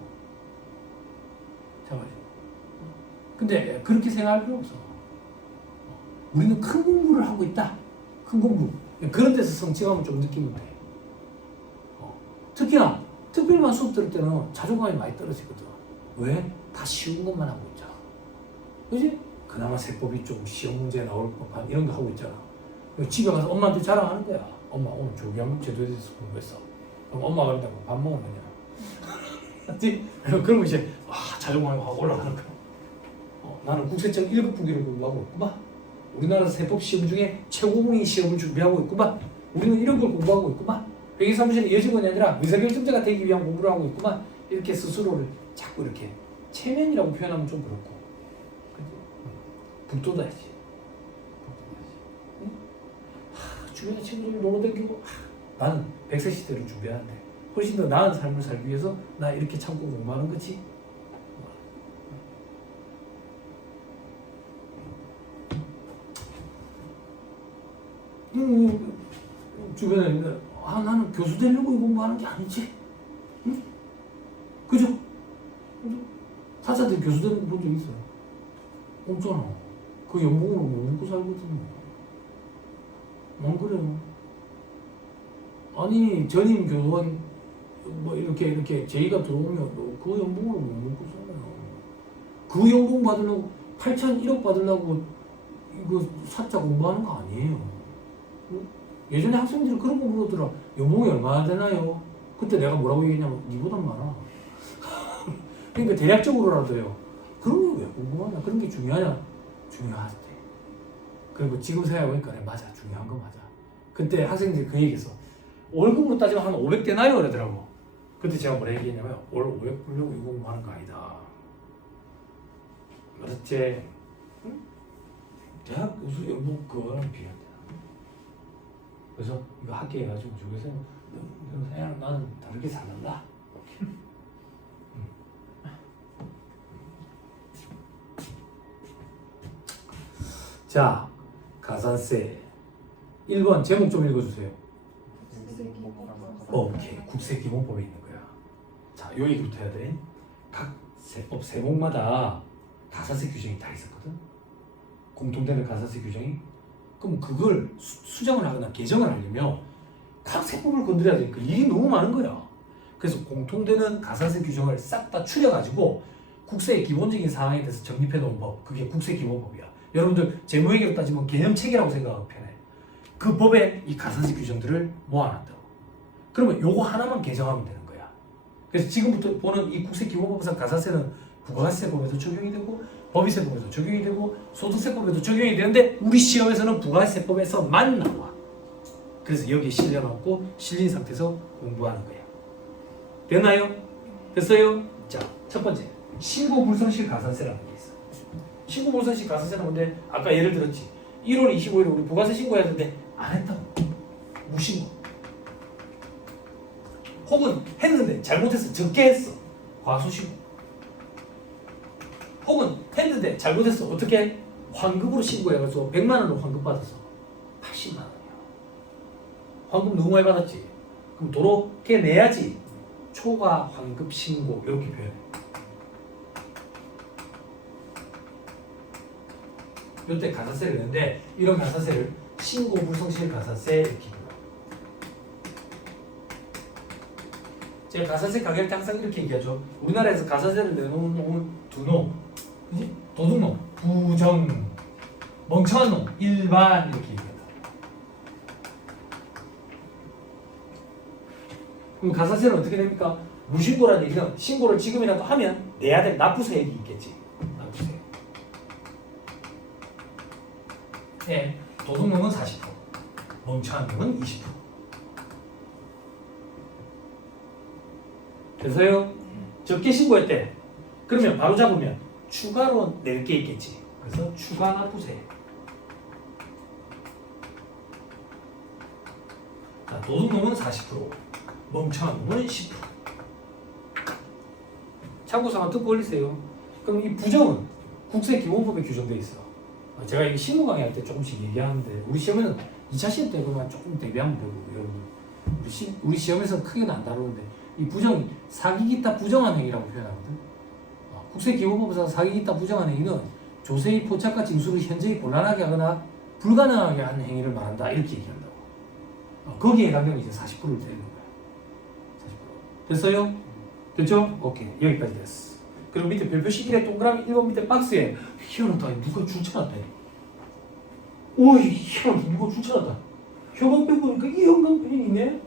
근데 그렇게 생각할 필요 없어. 우리는 큰 공부를 하고 있다. 큰 공부. 그런 데서 성취감을 좀 느끼면 돼. 특히나 특별만 수업 들을 때는 자존감이 많이 떨어지거든. 왜? 다 쉬운 것만 하고 있잖아. 그지? 그나마 세법이 좀 시험 문제 나올 법한 이런 거 하고 있잖아. 집에 가서 엄마한테 자랑하는 거야. 엄마 오늘 조기환 제도에 대해서 공부했어. 그럼 엄마가 그런다고 밥 먹었느냐. 맞지? 그러면 이제 자존감이 확 올라가는 거야. 나는 국세청 1급 국기를 공부하고 있구만. 우리나라 세법 시험 중에 최고봉인 시험을 준비하고 있구만. 우리는 이런 걸 공부하고 있구만. 회계사무실의 여직원이 아니라 의사결정자가 되기 위한 공부를 하고 있구만. 이렇게 스스로를 자꾸 이렇게 체면이라고 표현하면 좀 그렇고. 북돋아야지. 응? 주변에 친구들이 놀아다니고 나는 100세 시대를 준비하는데 훨씬 더 나은 삶을 살기 위해서 나 이렇게 참고 공부하는 거지. 주변에 나는 교수 되려고 공부하는 게 아니지. 응? 그죠? 사자들 교수 되는 거 본 적 있어요? 없잖아. 그 연봉으로 못 먹고 살거든요. 안 그래요? 아니 전임 교원 뭐 이렇게 제의가 들어오면 그 연봉으로 못 먹고 살아요. 그 연봉 받으려고 8천 1억 받으려고 이거 사자 공부하는 거 아니에요. 예전에 학생들이 그런 거 물어보더라. 연봉이 얼마나 되나요? 그때 내가 뭐라고 얘기했냐면 니보단 많아. 그러니까 대략적으로라도요. 그런 거 왜 궁금하냐? 그런 게 중요하냐? 중요하대. 그리고 지금 생각해보니까 맞아. 중요한 거 맞아. 그때 학생들이 그 얘기했어. 월급으로 따지면 한 500 되나요? 그러더라고. 그때 제가 뭐라 얘기했냐면 월 500 벌려고 이거 공부하는 거 아니다. 그렇지? 응? 대학 교수 연봉 그거랑 비슷해. 그래서 이거 학교해가지고 저기서 나는 다르게 살란다. 자, 가산세 1번 제목 좀 읽어주세요. 오케이. 국세기본법에 있는 거야. 자, 요 얘기부터 해야 돼. 각 세법 세목마다 가산세 규정이 다 있었거든. 공통되는 가산세 규정이. 그럼 그걸 수정을 하거나 개정을 하려면 각 세법을 건드려야 되니까 일이 너무 많은 거야. 그래서 공통되는 가산세 규정을 싹 다 추려가지고 국세의 기본적인 사항에 대해서 정립해 놓은 법, 그게 국세기본법이야. 여러분들 재무회계로 따지면 개념책이라고 생각하고 편해. 그 법에 이 가산세 규정들을 모아놨다고. 그러면 요거 하나만 개정하면 되는 거야. 그래서 지금부터 보는 이 국세기본법에서 가산세는 부가세법에도 적용이 되고 법인세법에도 적용이 되고 소득세법에도 적용이 되는데 우리 시험에서는 부가세법에서만 나와. 그래서 여기에 실려놓고 실린 상태에서 공부하는 거야. 됐나요? 됐어요? 자, 첫 번째 신고불성실 가산세라는 게 있어. 신고불성실 가산세는 뭔데? 아까 예를 들었지. 1월 25일에 우리 부가세 신고해야 되는데 안 했다고. 무신고. 혹은 했는데 잘못해서 적게 했어. 과소신고. 혹은 했는데 잘못했어. 어떻게? 환급으로 신고해가지고 100만 원으로 환급 받아서 80만 원이야. 환급 너무 많이 받았지. 그럼 도로게 내야지. 초과 환급 신고 이렇게 표현해. 이때 가산세를 내는데 이런 가산세를 신고불성실 가산세 이렇게 불러. 제가 가산세 가격을 항상 이렇게 얘기하죠. 우리나라에서 가산세를 내놓은 놈은 두 놈, 그지? 도둑놈, 부정, 멍청한 놈, 일반 이렇게 얘기한다. 그럼 가산세는 어떻게 됩니까? 무신고라는 얘기는 신고를 지금이라도 하면 내야 될 납부세액이 있겠지. 납부세액. 네, 도둑놈은 40%, 멍청한 놈은 20%. 그래서요, 적게 신고했대. 그러면 바로 잡으면 추가로 낼 게 있겠지. 그래서 추가 납부세액. 자, 도둑놈은 40%, 멍청한 놈은 10%. 참고사항 듣고 올리세요. 그럼 이 부정은 국세기본법에 규정되어 있어. 제가 이 실무 강의할 때 조금씩 얘기하는데 우리 시험에는 2차 시험 때 그만 조금 대비하면 되고 여러분 우리 시험에서는 크게는 안 다루는데 이 부정 사기기타 부정한 행위라고 표현하거든. 국세기본법에서 사기기타 부정한 행위는 조세의 포착과 징수를 현저히 곤란하게 하거나 불가능하게 하는 행위를 말한다 이렇게 얘기한다고. 거기에 해당되면 이제 40%를 되는 거야. 40%. 됐어요? 됐죠? 오케이. 여기까지 됐어. 그리고 밑에 별표 11에 동그라미 1번 밑에 박스에 희한하다. 누가 줄쳐놨대. 오이 희한하다. 누가 줄쳐놨다. 형광펜 보니까 이 형광펜이 있네?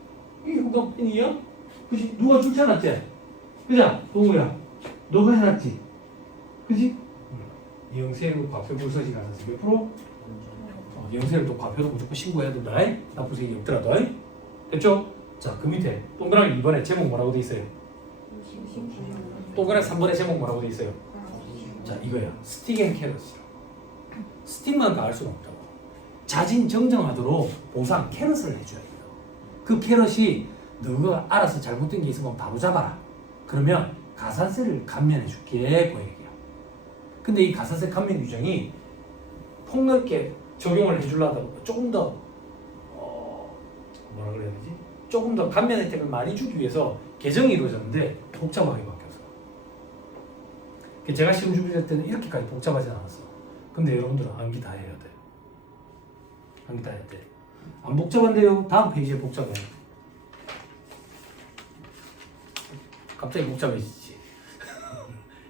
이 형광펜이야? 그치? 누가 줄쳐놨지? 그자? 동우야. 너가 해놨지? 그치? 이영세로 과표 불서지 가산세 몇 프로? 이영세를 또 과표도 무조건 신고해야 된다. 납부세액이 없더라도. 됐죠? 자, 그 밑에 동그라미 2번에 제목 뭐라고 돼 있어요? 동그라미 3번에 제목 뭐라고 돼 있어요? 자, 이거야. 스틱 앤 캐럿이라. 스틱만 가할 수는 없다고. 자진 정정하도록 보상 캐럿을 해줘야 돼요. 그 캐럿이 너가 알아서 잘못된 게 있으면 바로 잡아라. 그러면 가산세를 감면해 줄게 그 얘기야. 근데 이 가산세 감면 규정이 폭넓게 적용을 해주려고 조금 더 뭐라 그래야 되지? 조금 더 감면 혜택을 많이 주기 위해서 개정이 이루어졌는데 복잡하게 바뀌어서. 제가 시험 준비할 때는 이렇게까지 복잡하지 않았어. 근데 여러분들은 암기 다 해야 돼. 암기 다 해야 돼. 안 복잡한데요? 다음 페이지에 복잡해. 갑자기 복잡해지지.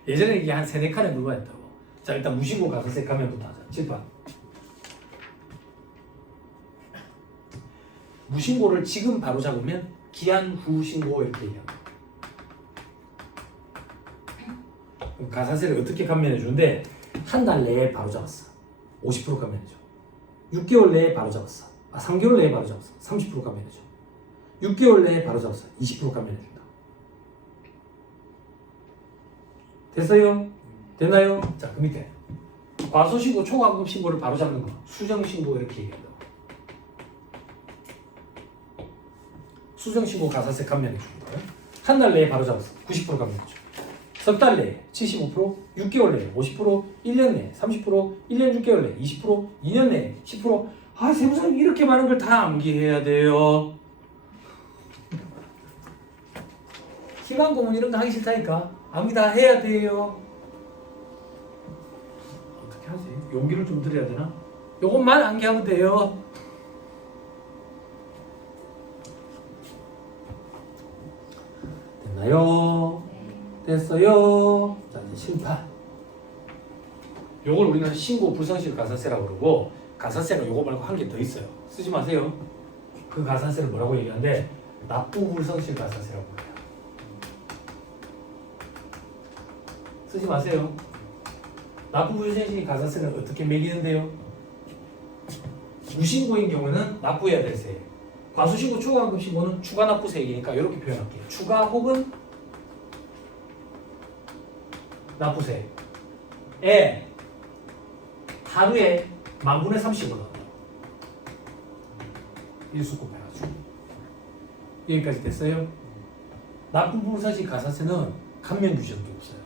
예전에 이게 한 3-4칸에 불과했다고. 자, 일단 무신고 가산세 감면부터 하자. 칠판. 무신고를 지금 바로 잡으면 기한 후 신고 이렇게 얘기합니다. 가산세를 어떻게 감면해 주는데 한 달 내에 바로 잡았어. 50% 감면해 줘. 6개월 내에 바로 잡았어. 3개월 내에 바로 잡았어. 30% 감면해 줘. 6개월 내에 바로 잡았어. 20% 감면해 준다. 됐어요? 됐나요? 자, 그 밑에 과소신고, 초과급 신고를 바로 잡는 거. 수정신고 이렇게 얘기한다. 수정신고 가산세 감면해 주는 거예요. 한 달 내에 바로 잡았어. 90% 감면해 줘. 석 달 내에 75%, 6개월 내에 50%, 1년 내에 30%, 1년 6개월 내에 20%, 2년 내에 10%. 아, 세무사님 이렇게 많은 걸 다 암기해야 돼요. 희망고문 이런 거 하기 싫다니까. 암기 다 해야 돼요. 어떻게 하지? 용기를 좀 드려야 되나? 요것만 암기하면 돼요. 됐나요? 됐어요. 자, 이제 실판. 요걸 우리는 신고 불성실 가산세라고 그러고, 가산세가 요거 말고 한 개 더 있어요. 쓰지 마세요. 그 가산세를 뭐라고 얘기하는데 납부 불성실 가산세라고 해요. 쓰지 마세요. 납부 불성실 가산세는 어떻게 매기는데요? 무신고인 경우는 납부해야 될 세. 과소신고 추가환급신고는 추가 납부세액이니까 이렇게 표현할게요. 추가 혹은 납부세에 하루에 10,000분의 30을 넣는다. 일수 곱해가지고. 여기까지 됐어요? 납부 불성실 가산세는 감면 규정이 없어요.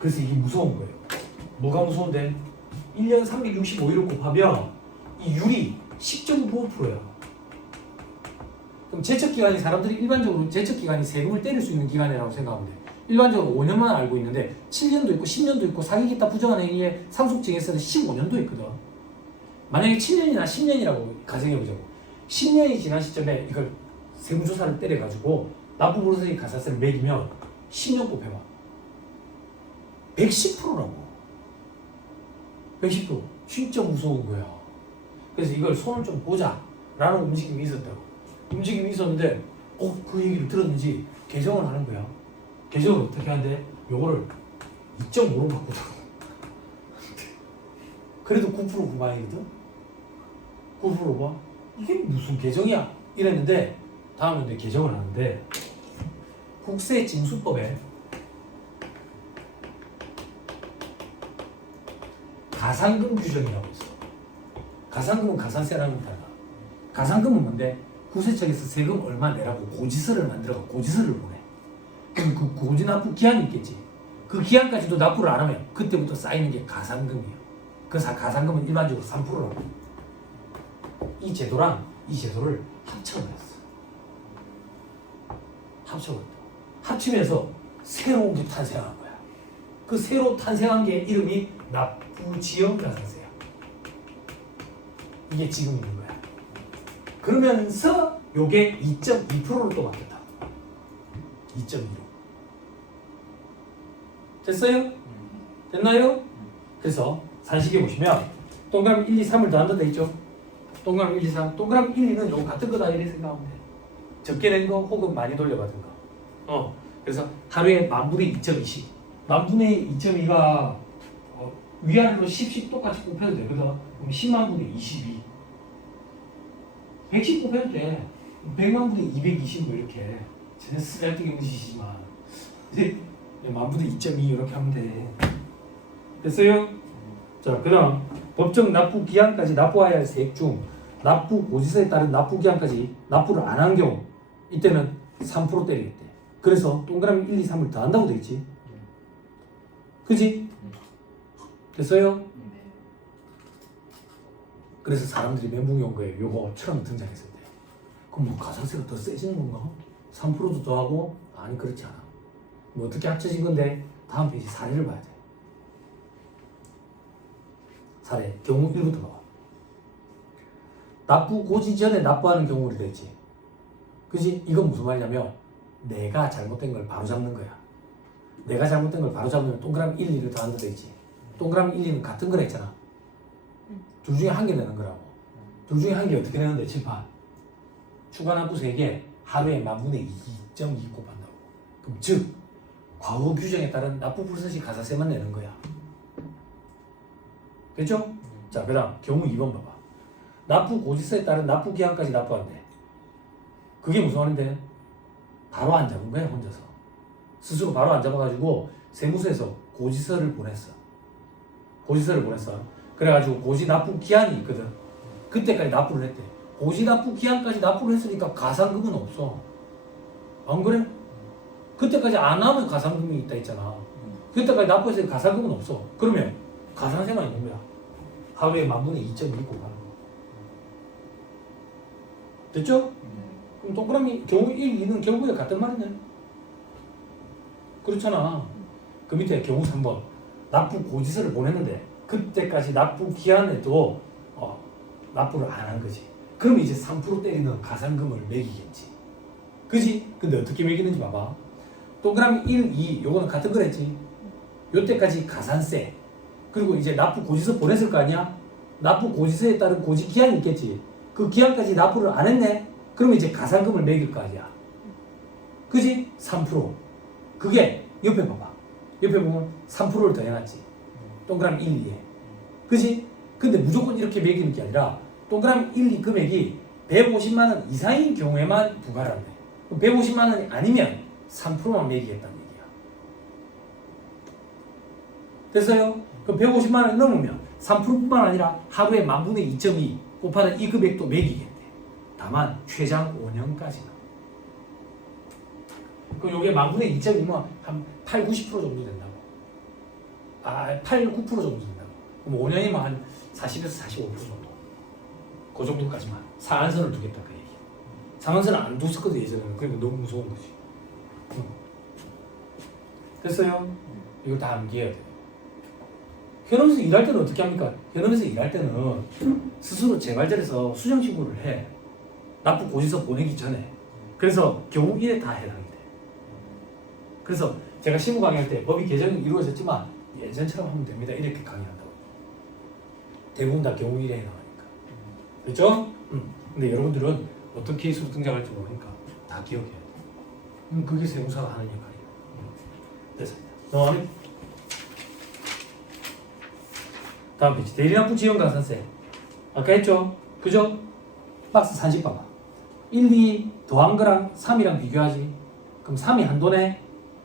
그래서 이게 무서운 거예요. 뭐가 무서운데? 1년 365일을 곱하면 이 율이 10.95%야. 그럼 제척기간이 사람들이 일반적으로 제척기간이 세금을 때릴 수 있는 기간이라고 생각하면 돼. 일반적으로 5년만 알고 있는데 7년도 있고 10년도 있고 사기기타 부정한 행위에 상속증에서는 15년도 있거든. 만약에 7년이나 10년이라고 가정해보자고. 10년이 지난 시점에 이걸 세무조사를 때려가지고 납부불성실 가산세를 매기면 10년 곱해봐. 110%라고. 110%. 진짜 무서운 거야. 그래서 이걸 손을 좀 보자 라는 움직임이 있었다고. 움직임이 있었는데 그 얘기를 들었는지 개정을 하는 거야. 개정을 어떻게 하는데 요거를 2.5로 바꾸자고. 그래도 9% 후반이거든. 9% 봐. 이게 무슨 개정이야 이랬는데 다음에 이제 개정을 하는데 국세징수법에 가산금 규정이라고 있어. 가산금은 가산세라는 달라. 가산금은 뭔데? 국세청에서 세금 얼마 내라고 고지서를 만들어서 고지서를 보내. 그럼 그 고지 납부 기한이 있겠지. 그 기한까지도 납부를 안 하면 그때부터 쌓이는 게 가산금이에요. 그래서 가산금은 일반적으로 3%라고. 이 제도랑 이 제도를 합쳐버렸어. 합쳐버렸다. 합치면서 새로운 게 탄생한 거야. 그 새로 탄생한 게 이름이 납부지역 가산세야. 이게 지금 있는 거야. 그러면서 요게 2.2%로 또 바뀌었다. 2.2로. 됐어요? 됐나요? 그래서 산식에 보시면 동그라미 1, 2, 3을 더한다 돼 있죠? 동그라미 1, 2, 3. 동그라미 1, 2는 요거 같은 거다 이렇게 생각하면 돼. 적게 낸 거 혹은 많이 돌려받은 거. 그래서 하루에 10,000분의 2.20. 10,000분의 2.2가 위아래로 10씩 똑같이 곱해도 되거든. 그럼 100,000분의 22. 110 곱해도 돼. 100,000분의 220 뭐 이렇게. 전혀 쓰잘데기 없는 짓이지만 이제 10,000분의 2.2 이렇게 하면 돼. 됐어요? 자, 그 다음 법정 납부 기한까지 납부해야 할 세액 중 납부 고지서에 따른 납부 기한까지 납부를 안 한 경우 이때는 3% 때리겠대. 그래서 동그라미 1, 2, 3을 더한다고 돼 있지. 그지? 됐어요? 그래서 사람들이 멘붕이 온 거예요. 요거 처음 등장했을 때. 그럼 뭐 가산세가 더 세지는 건가? 3%도 더하고? 아니 그렇지 않아. 뭐 어떻게 합쳐진 건데 다음 페이지 사례를 봐야 돼. 사례 경우 1부터 봐봐. 납부 고지 전에 납부하는 경우를 냈지. 그지? 이건 무슨 말이냐면 내가 잘못된 걸 바로잡는 거야. 내가 잘못된 걸 바로잡으면 동그라미 1, 2를 더한다 돼 있지. 동그라미 1, 2는 같은 거라 했잖아. 둘 중에 한 개 내는 거라고. 둘 중에 한 개 어떻게 내는데? 칠판. 추가 납부세액에 하루에 10,000분의 2.2 곱한다고. 그럼 즉 과거 규정에 따른 납부 불성실 가산세만 내는 거야. 됐죠? 자, 그 다음 경우 2번 봐봐. 납부 고지서에 따른 납부 기한까지 납부한대. 그게 무슨 말인데? 바로 안 잡은 거야, 혼자서. 스스로 바로 안 잡아가지고 세무서에서 고지서를 보냈어. 고지서를 보냈어. 그래가지고 고지 납부 기한이 있거든. 그때까지 납부를 했대. 고지 납부 기한까지 납부를 했으니까 가산금은 없어. 안 그래? 그때까지 안 하면 가산금이 있다 했잖아. 그때까지 납부했으니까 가산금은 없어. 그러면 가산세만 있는 거야. 하루에 10,000분의 2.2 곱하는 거. 됐죠? 그럼 동그라미 경우 1, 2는 결국에 같은 말이네. 그렇잖아. 그 밑에 경우 3번 납부 고지서를 보냈는데 그때까지 납부 기한에도 납부를 안 한 거지. 그럼 이제 3% 때리는 가산금을 매기겠지. 그지? 근데 어떻게 매기는지 봐봐. 동그라미 1, 2 요거는 같은 거랬지. 요때까지 가산세 그리고 이제 납부 고지서 보냈을 거 아니야? 납부 고지서에 따른 고지 기한이 있겠지. 그 기한까지 납부를 안 했네? 그러면 이제 가산금을 매길 거 아니야. 그지? 3%. 그게 옆에 봐봐. 옆에 보면 3%를 더 해놨지. 동그라미 1, 2에. 그지? 근데 무조건 이렇게 매기는 게 아니라 동그라미 1, 2 금액이 150만 원 이상인 경우에만 부과를 한대. 150만 원이 아니면 3%만 매기겠다는 얘기야. 됐어요? 그럼 150만 원이 넘으면 3%뿐만 아니라 하루에 10,000분의 2.2 곱하는 이 금액도 매기겠대. 다만 최장 5년까지는. 그럼 요게 10,000분의 2.2면 한 8, 90% 정도 된다고. 8, 9% 정도 된다고. 그럼 5년이면 한 40에서 45% 정도. 그 정도까지만. 상한선을 두겠다 그 얘기. 상한선을 안 뒀었거든 예전에는. 그러니까 너무 무서운 거지. 됐어요? 이거 다 암기해야 돼. 현업에서 일할 때는 어떻게 합니까? 현업에서 일할 때는 스스로 재발절해서 수정 신고를 해. 납부 고지서 보내기 전에. 그래서 경우 1에 다 해당이 돼. 그래서 제가 실무 강의할 때 법이 개정이 이루어졌지만 예전처럼 하면 됩니다. 이렇게 강의한다고. 대부분 다 경우 1에 해당하니까. 그렇죠? 근데 여러분들은 어떤 케이스로 등장할지 모르니까 다 기억해야 돼. 그게 세무사가 하는 역할이에요. 됐습니다. 넘어가네. 다음 페이지. 대리납부 지연 가산세. 아까 했죠? 그죠? 박스 30 봐봐. 1, 2 더한 거랑 3이랑 비교하지. 그럼 3이 한도네.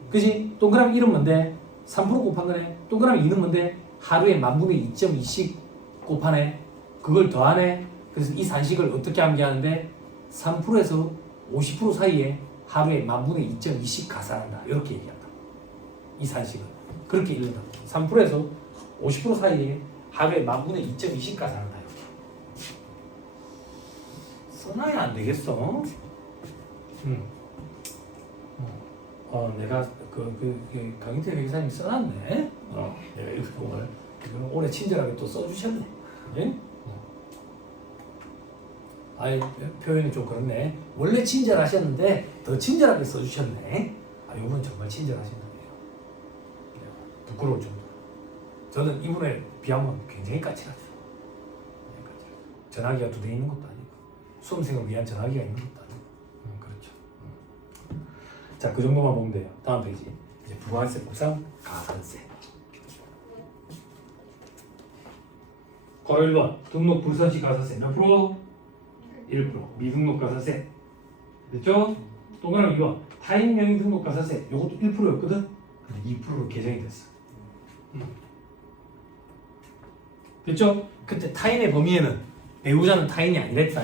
그지? 동그라미 1은 뭔데? 3% 곱한 거네. 동그라미 2는 뭔데? 하루에 10,000분의 2.2씩 곱하네. 그걸 더하네. 그래서 이 산식을 어떻게 암기하는데 3%에서 50% 사이에 하루에 10,000분의 2.2씩 가산한다. 이렇게 얘기한다. 이 산식은 그렇게 읽는다. 3%에서 50% 사이에 하루에 10,000분의 2.2씩 가산한다. 이렇게. 써놔야 안 되겠어? 내가 강인태 회계사님이 써놨네. 내가 이렇게 오늘 올해 친절하게 또 써주셨네. 예? 아이 표현이 좀 그렇네. 원래 친절하셨는데 더 친절하게 써주셨네. 이분은 정말 친절하신다네요. 부끄러울 정도로. 저는 이분에 비하면 굉장히 까칠하죠. 전화기가 2대 있는 것도 아니고 수험생을 위한 전화기가 있는 것도 아니고 그렇죠. 자, 그 정도만 보면 돼요. 다음 페이지. 이제 부가세 곱상 가산세. 괄호 1번 등록 불선시 가산세 몇 프로? 1%. 미등록 가산세. 됐죠? 동그라미 2번 타인 명의 등록 가산세. 요것도 1%였거든? 근데 2%로 개정이 됐어. 됐죠? 그때 타인의 범위에는 배우자는 타인이 아니랬다.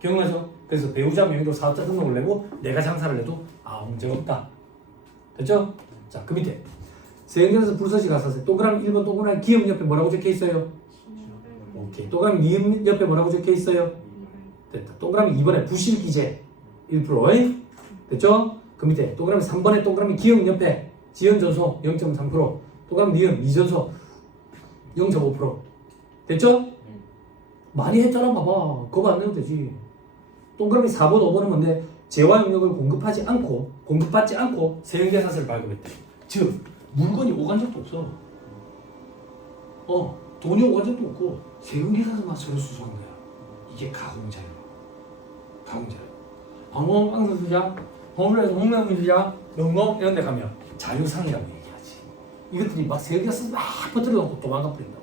기억나죠? 그래서 배우자 명의로 사업자 등록을 내고 내가 장사를 해도 문제가 없다. 됐죠? 자, 그 밑에 세액에서 불서시 가산세. 동그라미 1번 동그라미 기업 옆에 뭐라고 적혀 있어요? 오케이. 동그라미 미음 옆에 뭐라고 적혀 있어요? 됐다. 동그라미 2번에 부실기재 1%. 됐죠? 그 밑에 동그라미 3번에 동그라미 기업 옆에 지연전소 0.3%. 동그라미 니은 미전소 0.5%. 됐죠? 많이 했잖아. 봐봐. 그거 안 내도 되지. 동그라미 4번 5번은 뭔데? 재화 용역을 공급받지 않고 세액계산서를 발급했대. 즉 물건이 오간 적도 없어. 돈이 오간 적도 없고 세금계산서만 서류 수수한 거야. 이게 가공자료. 방공 빵수수자, 홍명수자, 명공 이런 데 가면 자료상이라고 얘기하지. 이것들이 막 세금계산서 막 퍼뜨려놓고 도망가 버린다고.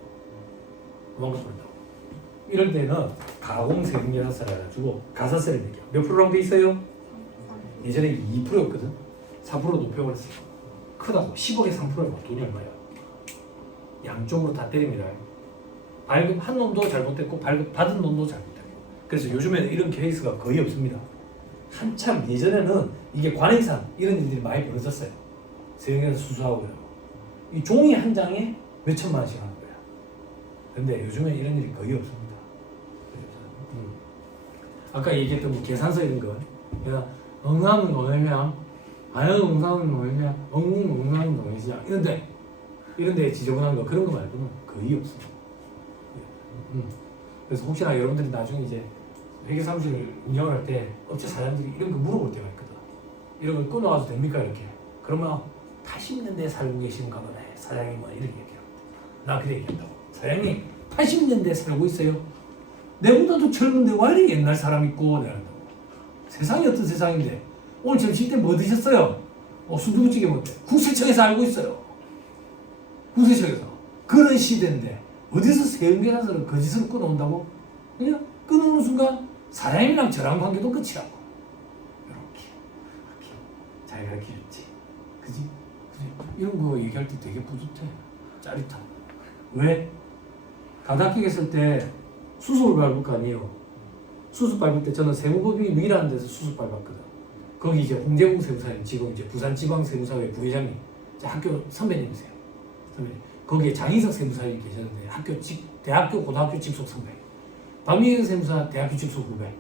이럴 때는 가공 세금계산서를 해가지고 가산세를 내게. 몇 프로라고 돼 있어요? 예전에 2%였거든. 4% 높여버렸어요. 크다고. 10억에 3%면 돈이 얼마야? 양쪽으로 다 때립니다. 발급한 놈도 잘못됐고 발급받은 놈도 잘못됐고. 그래서 요즘에는 이런 케이스가 거의 없습니다. 한참 예전에는 이게 관행상 이런 일들이 많이 벌어졌어요. 세금에서 수수하고 그러고. 이 종이 한 장에 몇 천만 원씩 하는 거야. 근데 요즘에 이런 일이 거의 없습니다. 아까 얘기했던 뭐 계산서 이런 거. 그냥 응하면 뭐냐면 자연응상은 뭐냐, 엉웅엉웅한 동시야. 이런데 지저분한 거 그런 거 말고는 거의 없어. 그래서 혹시나 여러분들이 나중에 이제 회계사무실 운영을 할 때 업체 사장들이 이런 거 물어볼 때가 있거든. 이런 걸 끊어가도 됩니까 이렇게? 그러면 80년대에 살고 계시는가 보네 사장님 뭐 이렇게 얘기해요. 나 그래 얘기한다고. 사장님 80년대에 살고 있어요. 내보다도 젊은데 왜 이렇게 옛날 사람 있고 내가 한다고. 세상이 어떤 세상인데 오늘 점심 때 뭐 드셨어요? 순두부찌개 먹대. 국세청에서 알고 있어요. 국세청에서. 그런 시대인데 어디서 세운계산서를 거짓으로 끊어온다고? 그냥 끊어오는 순간 사장님이랑 저랑 관계도 끝이라고. 이렇게 잘 가르쳐줬지. 그지? 이런 거 얘기할 때 되게 뿌듯해. 짜릿하고. 왜? 가닥기겠을 때 수습을 밟을 거 아니에요. 수습 밟을 때 저는 세무법인이 유일한 데서 수습 밟았거든. 거기 이제 홍재웅 세무사님, 지금 이제 부산지방세무사회 부회장님, 학교 선배님이세요. 선배님. 거기에 장희석 세무사님이 계셨는데 대학교, 고등학교 직속 선배. 박민현 세무사 대학교 직속 후배.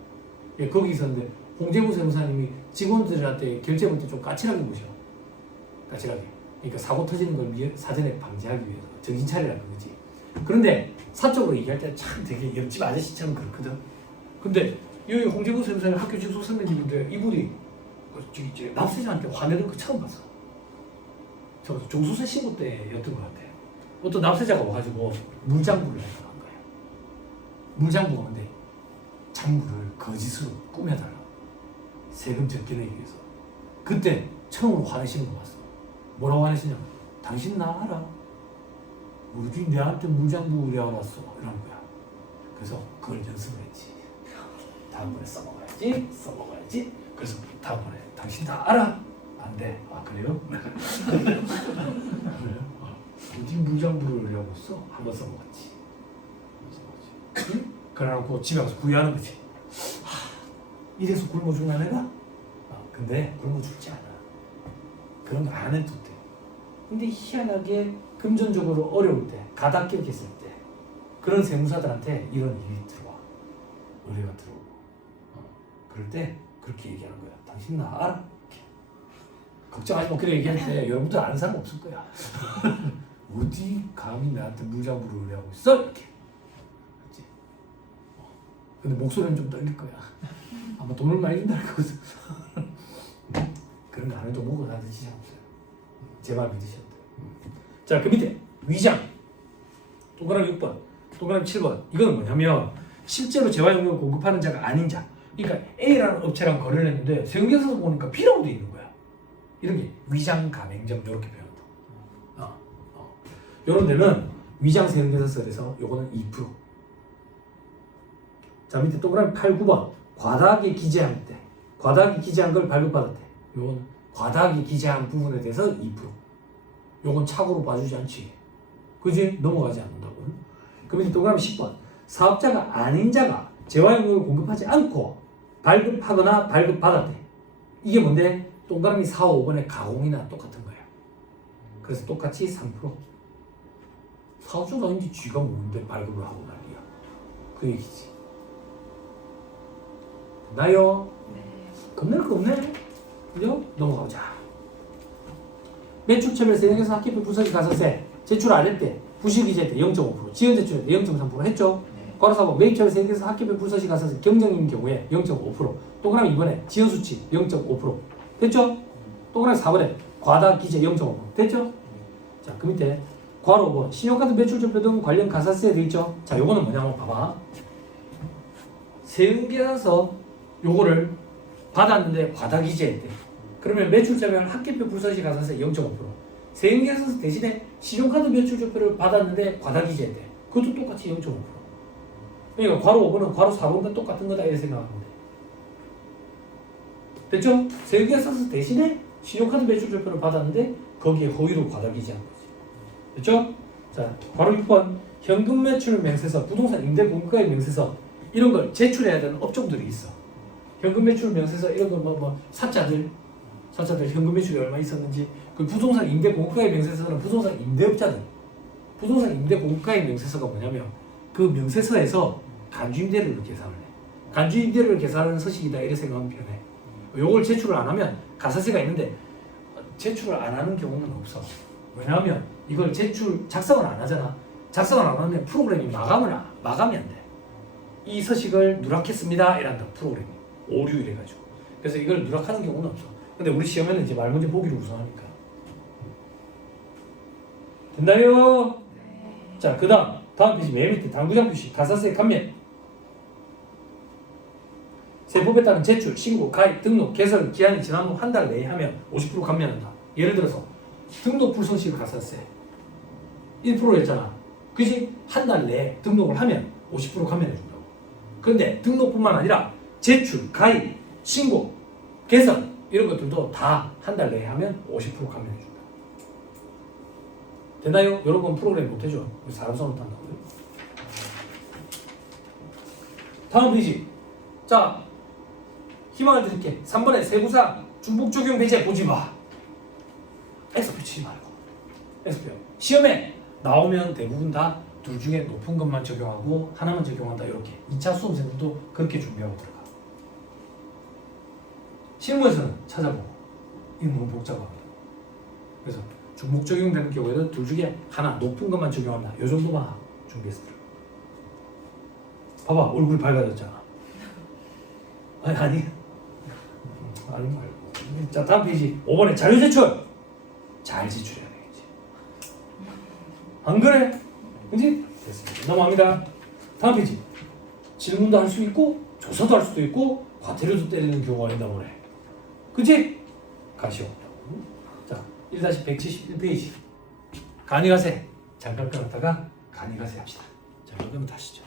예, 거기 있었는데 홍재웅 세무사님이 직원들한테 결제 볼 때 좀 까칠하게 보셔. 까칠하게. 그러니까 사고 터지는 걸 사전에 방지하기 위해서 정신 차리라는 거지. 그런데 사적으로 얘기할 때 참 되게 옆집 아저씨처럼 그렇거든. 근데 여기 홍재구 세무사님 학교 직속 선배님인데 이분이 저기 납세자한테 화내는 거 처음 봤어. 저 종수세 신고 때였던 것 같아. 어떤 납세자가 와가지고 물장부를 해서 간 거예요. 물장부가 뭔데 장부를 거짓으로 꾸며달라고. 세금 적게 내기 위해서. 그때 처음으로 화내시는 거 봤어. 뭐라고 화내시냐면 당신 나 알아? 우리 내한테 물장부 의뢰하러 왔어. 이런 거야. 그래서 그걸 연습을 했지. 다음번에 써먹어야지. 그래서 다음번에 당신 다 알아? 안 돼. 아 그래요? 그래요? 어디 물장부를 의뢰하고 있어? 한번 써먹었지. 그래놓고 집에 가서 후회하는 거지. 이래서 굶어 죽나 내가? 근데 굶어 죽지 않아. 그런 거 안 해도 돼. 근데 희한하게 금전적으로 어려울 때, 가닥격했을 때 그런 세무사들한테 이런 일이 들어와. 의뢰가 들어오고. 그럴 때 그렇게 얘기하는 거야. 당신 나 알아? 걱정하지 마. 그래 얘기할 때 여러분들 아는 사람 없을 거야. 어디 감히 나한테 물장부를 의뢰하고 있어? 이렇게. 그렇지? 근데 목소리는 좀 떨릴 거야. 아마 돈을 많이 준다는 거거든. 그런 거 안 해도 뭐가 다 드시지 않았어요. 제 말 믿으셔도 돼요. 자, 그 밑에 위장. 동그라미 6번, 동그라미 7번. 이거는 뭐냐면 실제로 재화용료를 공급하는 자가 아닌 자. 그러니까 A라는 업체랑 거래를 했는데 세금계산서 보니까 B라고 돼 있는 거야. 이런 게 위장 가맹점 이렇게 표현한다. 이런 데는 위장 세금계산서에서 요거는 2%. 자, 밑에 동그라미 8, 9번. 과다하게 기재한 때. 과다하게 기재한 걸 발급받았대. 요건 과다하게 기재한 부분에 대해서 2%. 요건 착오로 봐주지 않지. 그지? 넘어가지 않는다고. 그 밑에 동그라미 10번. 사업자가 아닌 자가 재화용료를 공급하지 않고 발급하거나 발급받았대. 이게 뭔데? 동그라미 4, 5번의 가공이나 똑같은 거야. 그래서 똑같이 3%. 사업자가 아닌지 쥐가 뭔데 발급을 하고 난리야. 그 얘기지. 됐나요? 네. 겁낼 거 없네. 그죠? 넘어가보자. 매출처별 세액에서 학기표 부서지 가산세 제출 안 했대. 부실기재 때 0.5%, 지연 제출 때 0.3% 했죠? 네. 괄호 4번 매입처별 세액에서 학기표 부서지 가산세 경쟁인 경우에 0.5%. 동그라미 2번에 지연 수치 0.5%. 됐죠? 동그라미 4번에 과다 기재 0.5%. 됐죠? 자, 그 밑에 괄호 5번 신용카드 매출처표 등 관련 가산세 돼 있죠? 자, 요거는 뭐냐면 봐봐. 세금계산서 요거를 받았는데 과다 기재했대. 그러면 매출처별 학기표 불서시 가산세 0.5%. 세금계산서 대신에 신용카드 매출처표를 받았는데 과다 기재했대. 그것도 똑같이 0.5%. 그러니까 괄호 5번은 괄호 4번과 똑같은 거다 이렇게 생각하면 돼. 됐죠? 세금계산서 대신에 신용카드 매출처표를 받았는데 거기에 허위로 과다 기재한 거지. 됐죠? 자, 괄호 6번 현금 매출 명세서, 부동산 임대 공급가액 명세서 이런 걸 제출해야 되는 업종들이 있어. 현금 매출 명세서 이런 거 사자들 현금 매출이 얼마 있었는지. 그 부동산 임대 공급가액 명세서는 부동산 임대업자들. 부동산 임대 공급가액 명세서가 뭐냐면 그 명세서에서 간주임대료를 계산을 해. 간주임대료를 계산하는 서식이다 이렇게 생각하면 편해. 요걸 제출을 안 하면 가산세가 있는데 제출을 안 하는 경우는 없어. 왜냐하면 이걸 작성을 안 하잖아. 작성을 안 하면 프로그램이 마감이 안 돼. 이 서식을 누락했습니다 이란다 프로그램이 오류 이래가지고. 그래서 이걸 누락하는 경우는 없어. 근데 우리 시험에는 이제 말 문제 보기를 우선하니까. 됐나요? 자, 다음 페이지 맨 밑에 당구장 표시 가사세 감면. 세법에 따른 제출, 신고, 가입, 등록, 개설 기한이 지난 후 한 달 내에 하면 50% 감면한다. 예를 들어서 등록 불성실 가사세 1%였잖아. 그지? 한 달 내에 등록을 하면 50% 감면해준다고. 그런데 등록뿐만 아니라 제출, 가입, 신고, 개설 이런 것들도 다 한 달 내에 하면 50% 감면해준다. 되나요? 여러분 프로그램 못해줘. 사람 손으로 탄다고요. 다음 페이지. 자, 희망을 드릴게. 3번에 세부사 중복 적용 배제 보지 마. X표 치지 말고. X표. 시험에 나오면 대부분 다 둘 중에 높은 것만 적용하고 하나만 적용한다. 이렇게. 2차 수험생들도 그렇게 준비하고 들어가. 실무에서는 찾아보고. 이거 너무 복잡하거든. 그래서 중복 적용되는 경우에는 둘 중에 하나 높은 것만 적용한다. 이 정도만 준비해서 들어가. 봐봐. 얼굴이 밝아졌잖아. 아니 말고. 자, 다음 페이지 5번에 자료 제출. 잘 제출해야 되겠지. 안 그래? 그지? 됐습니다. 넘어갑니다. 다음 페이지. 질문도 할 수 있고 조사도 할 수도 있고 과태료도 때리는 경우가 있다고 그래. 그지? 가시오. 자, 1-171페이지. 간이가세. 잠깐 끊었다가 간이가세 합시다. 잠깐 끊어 다시죠.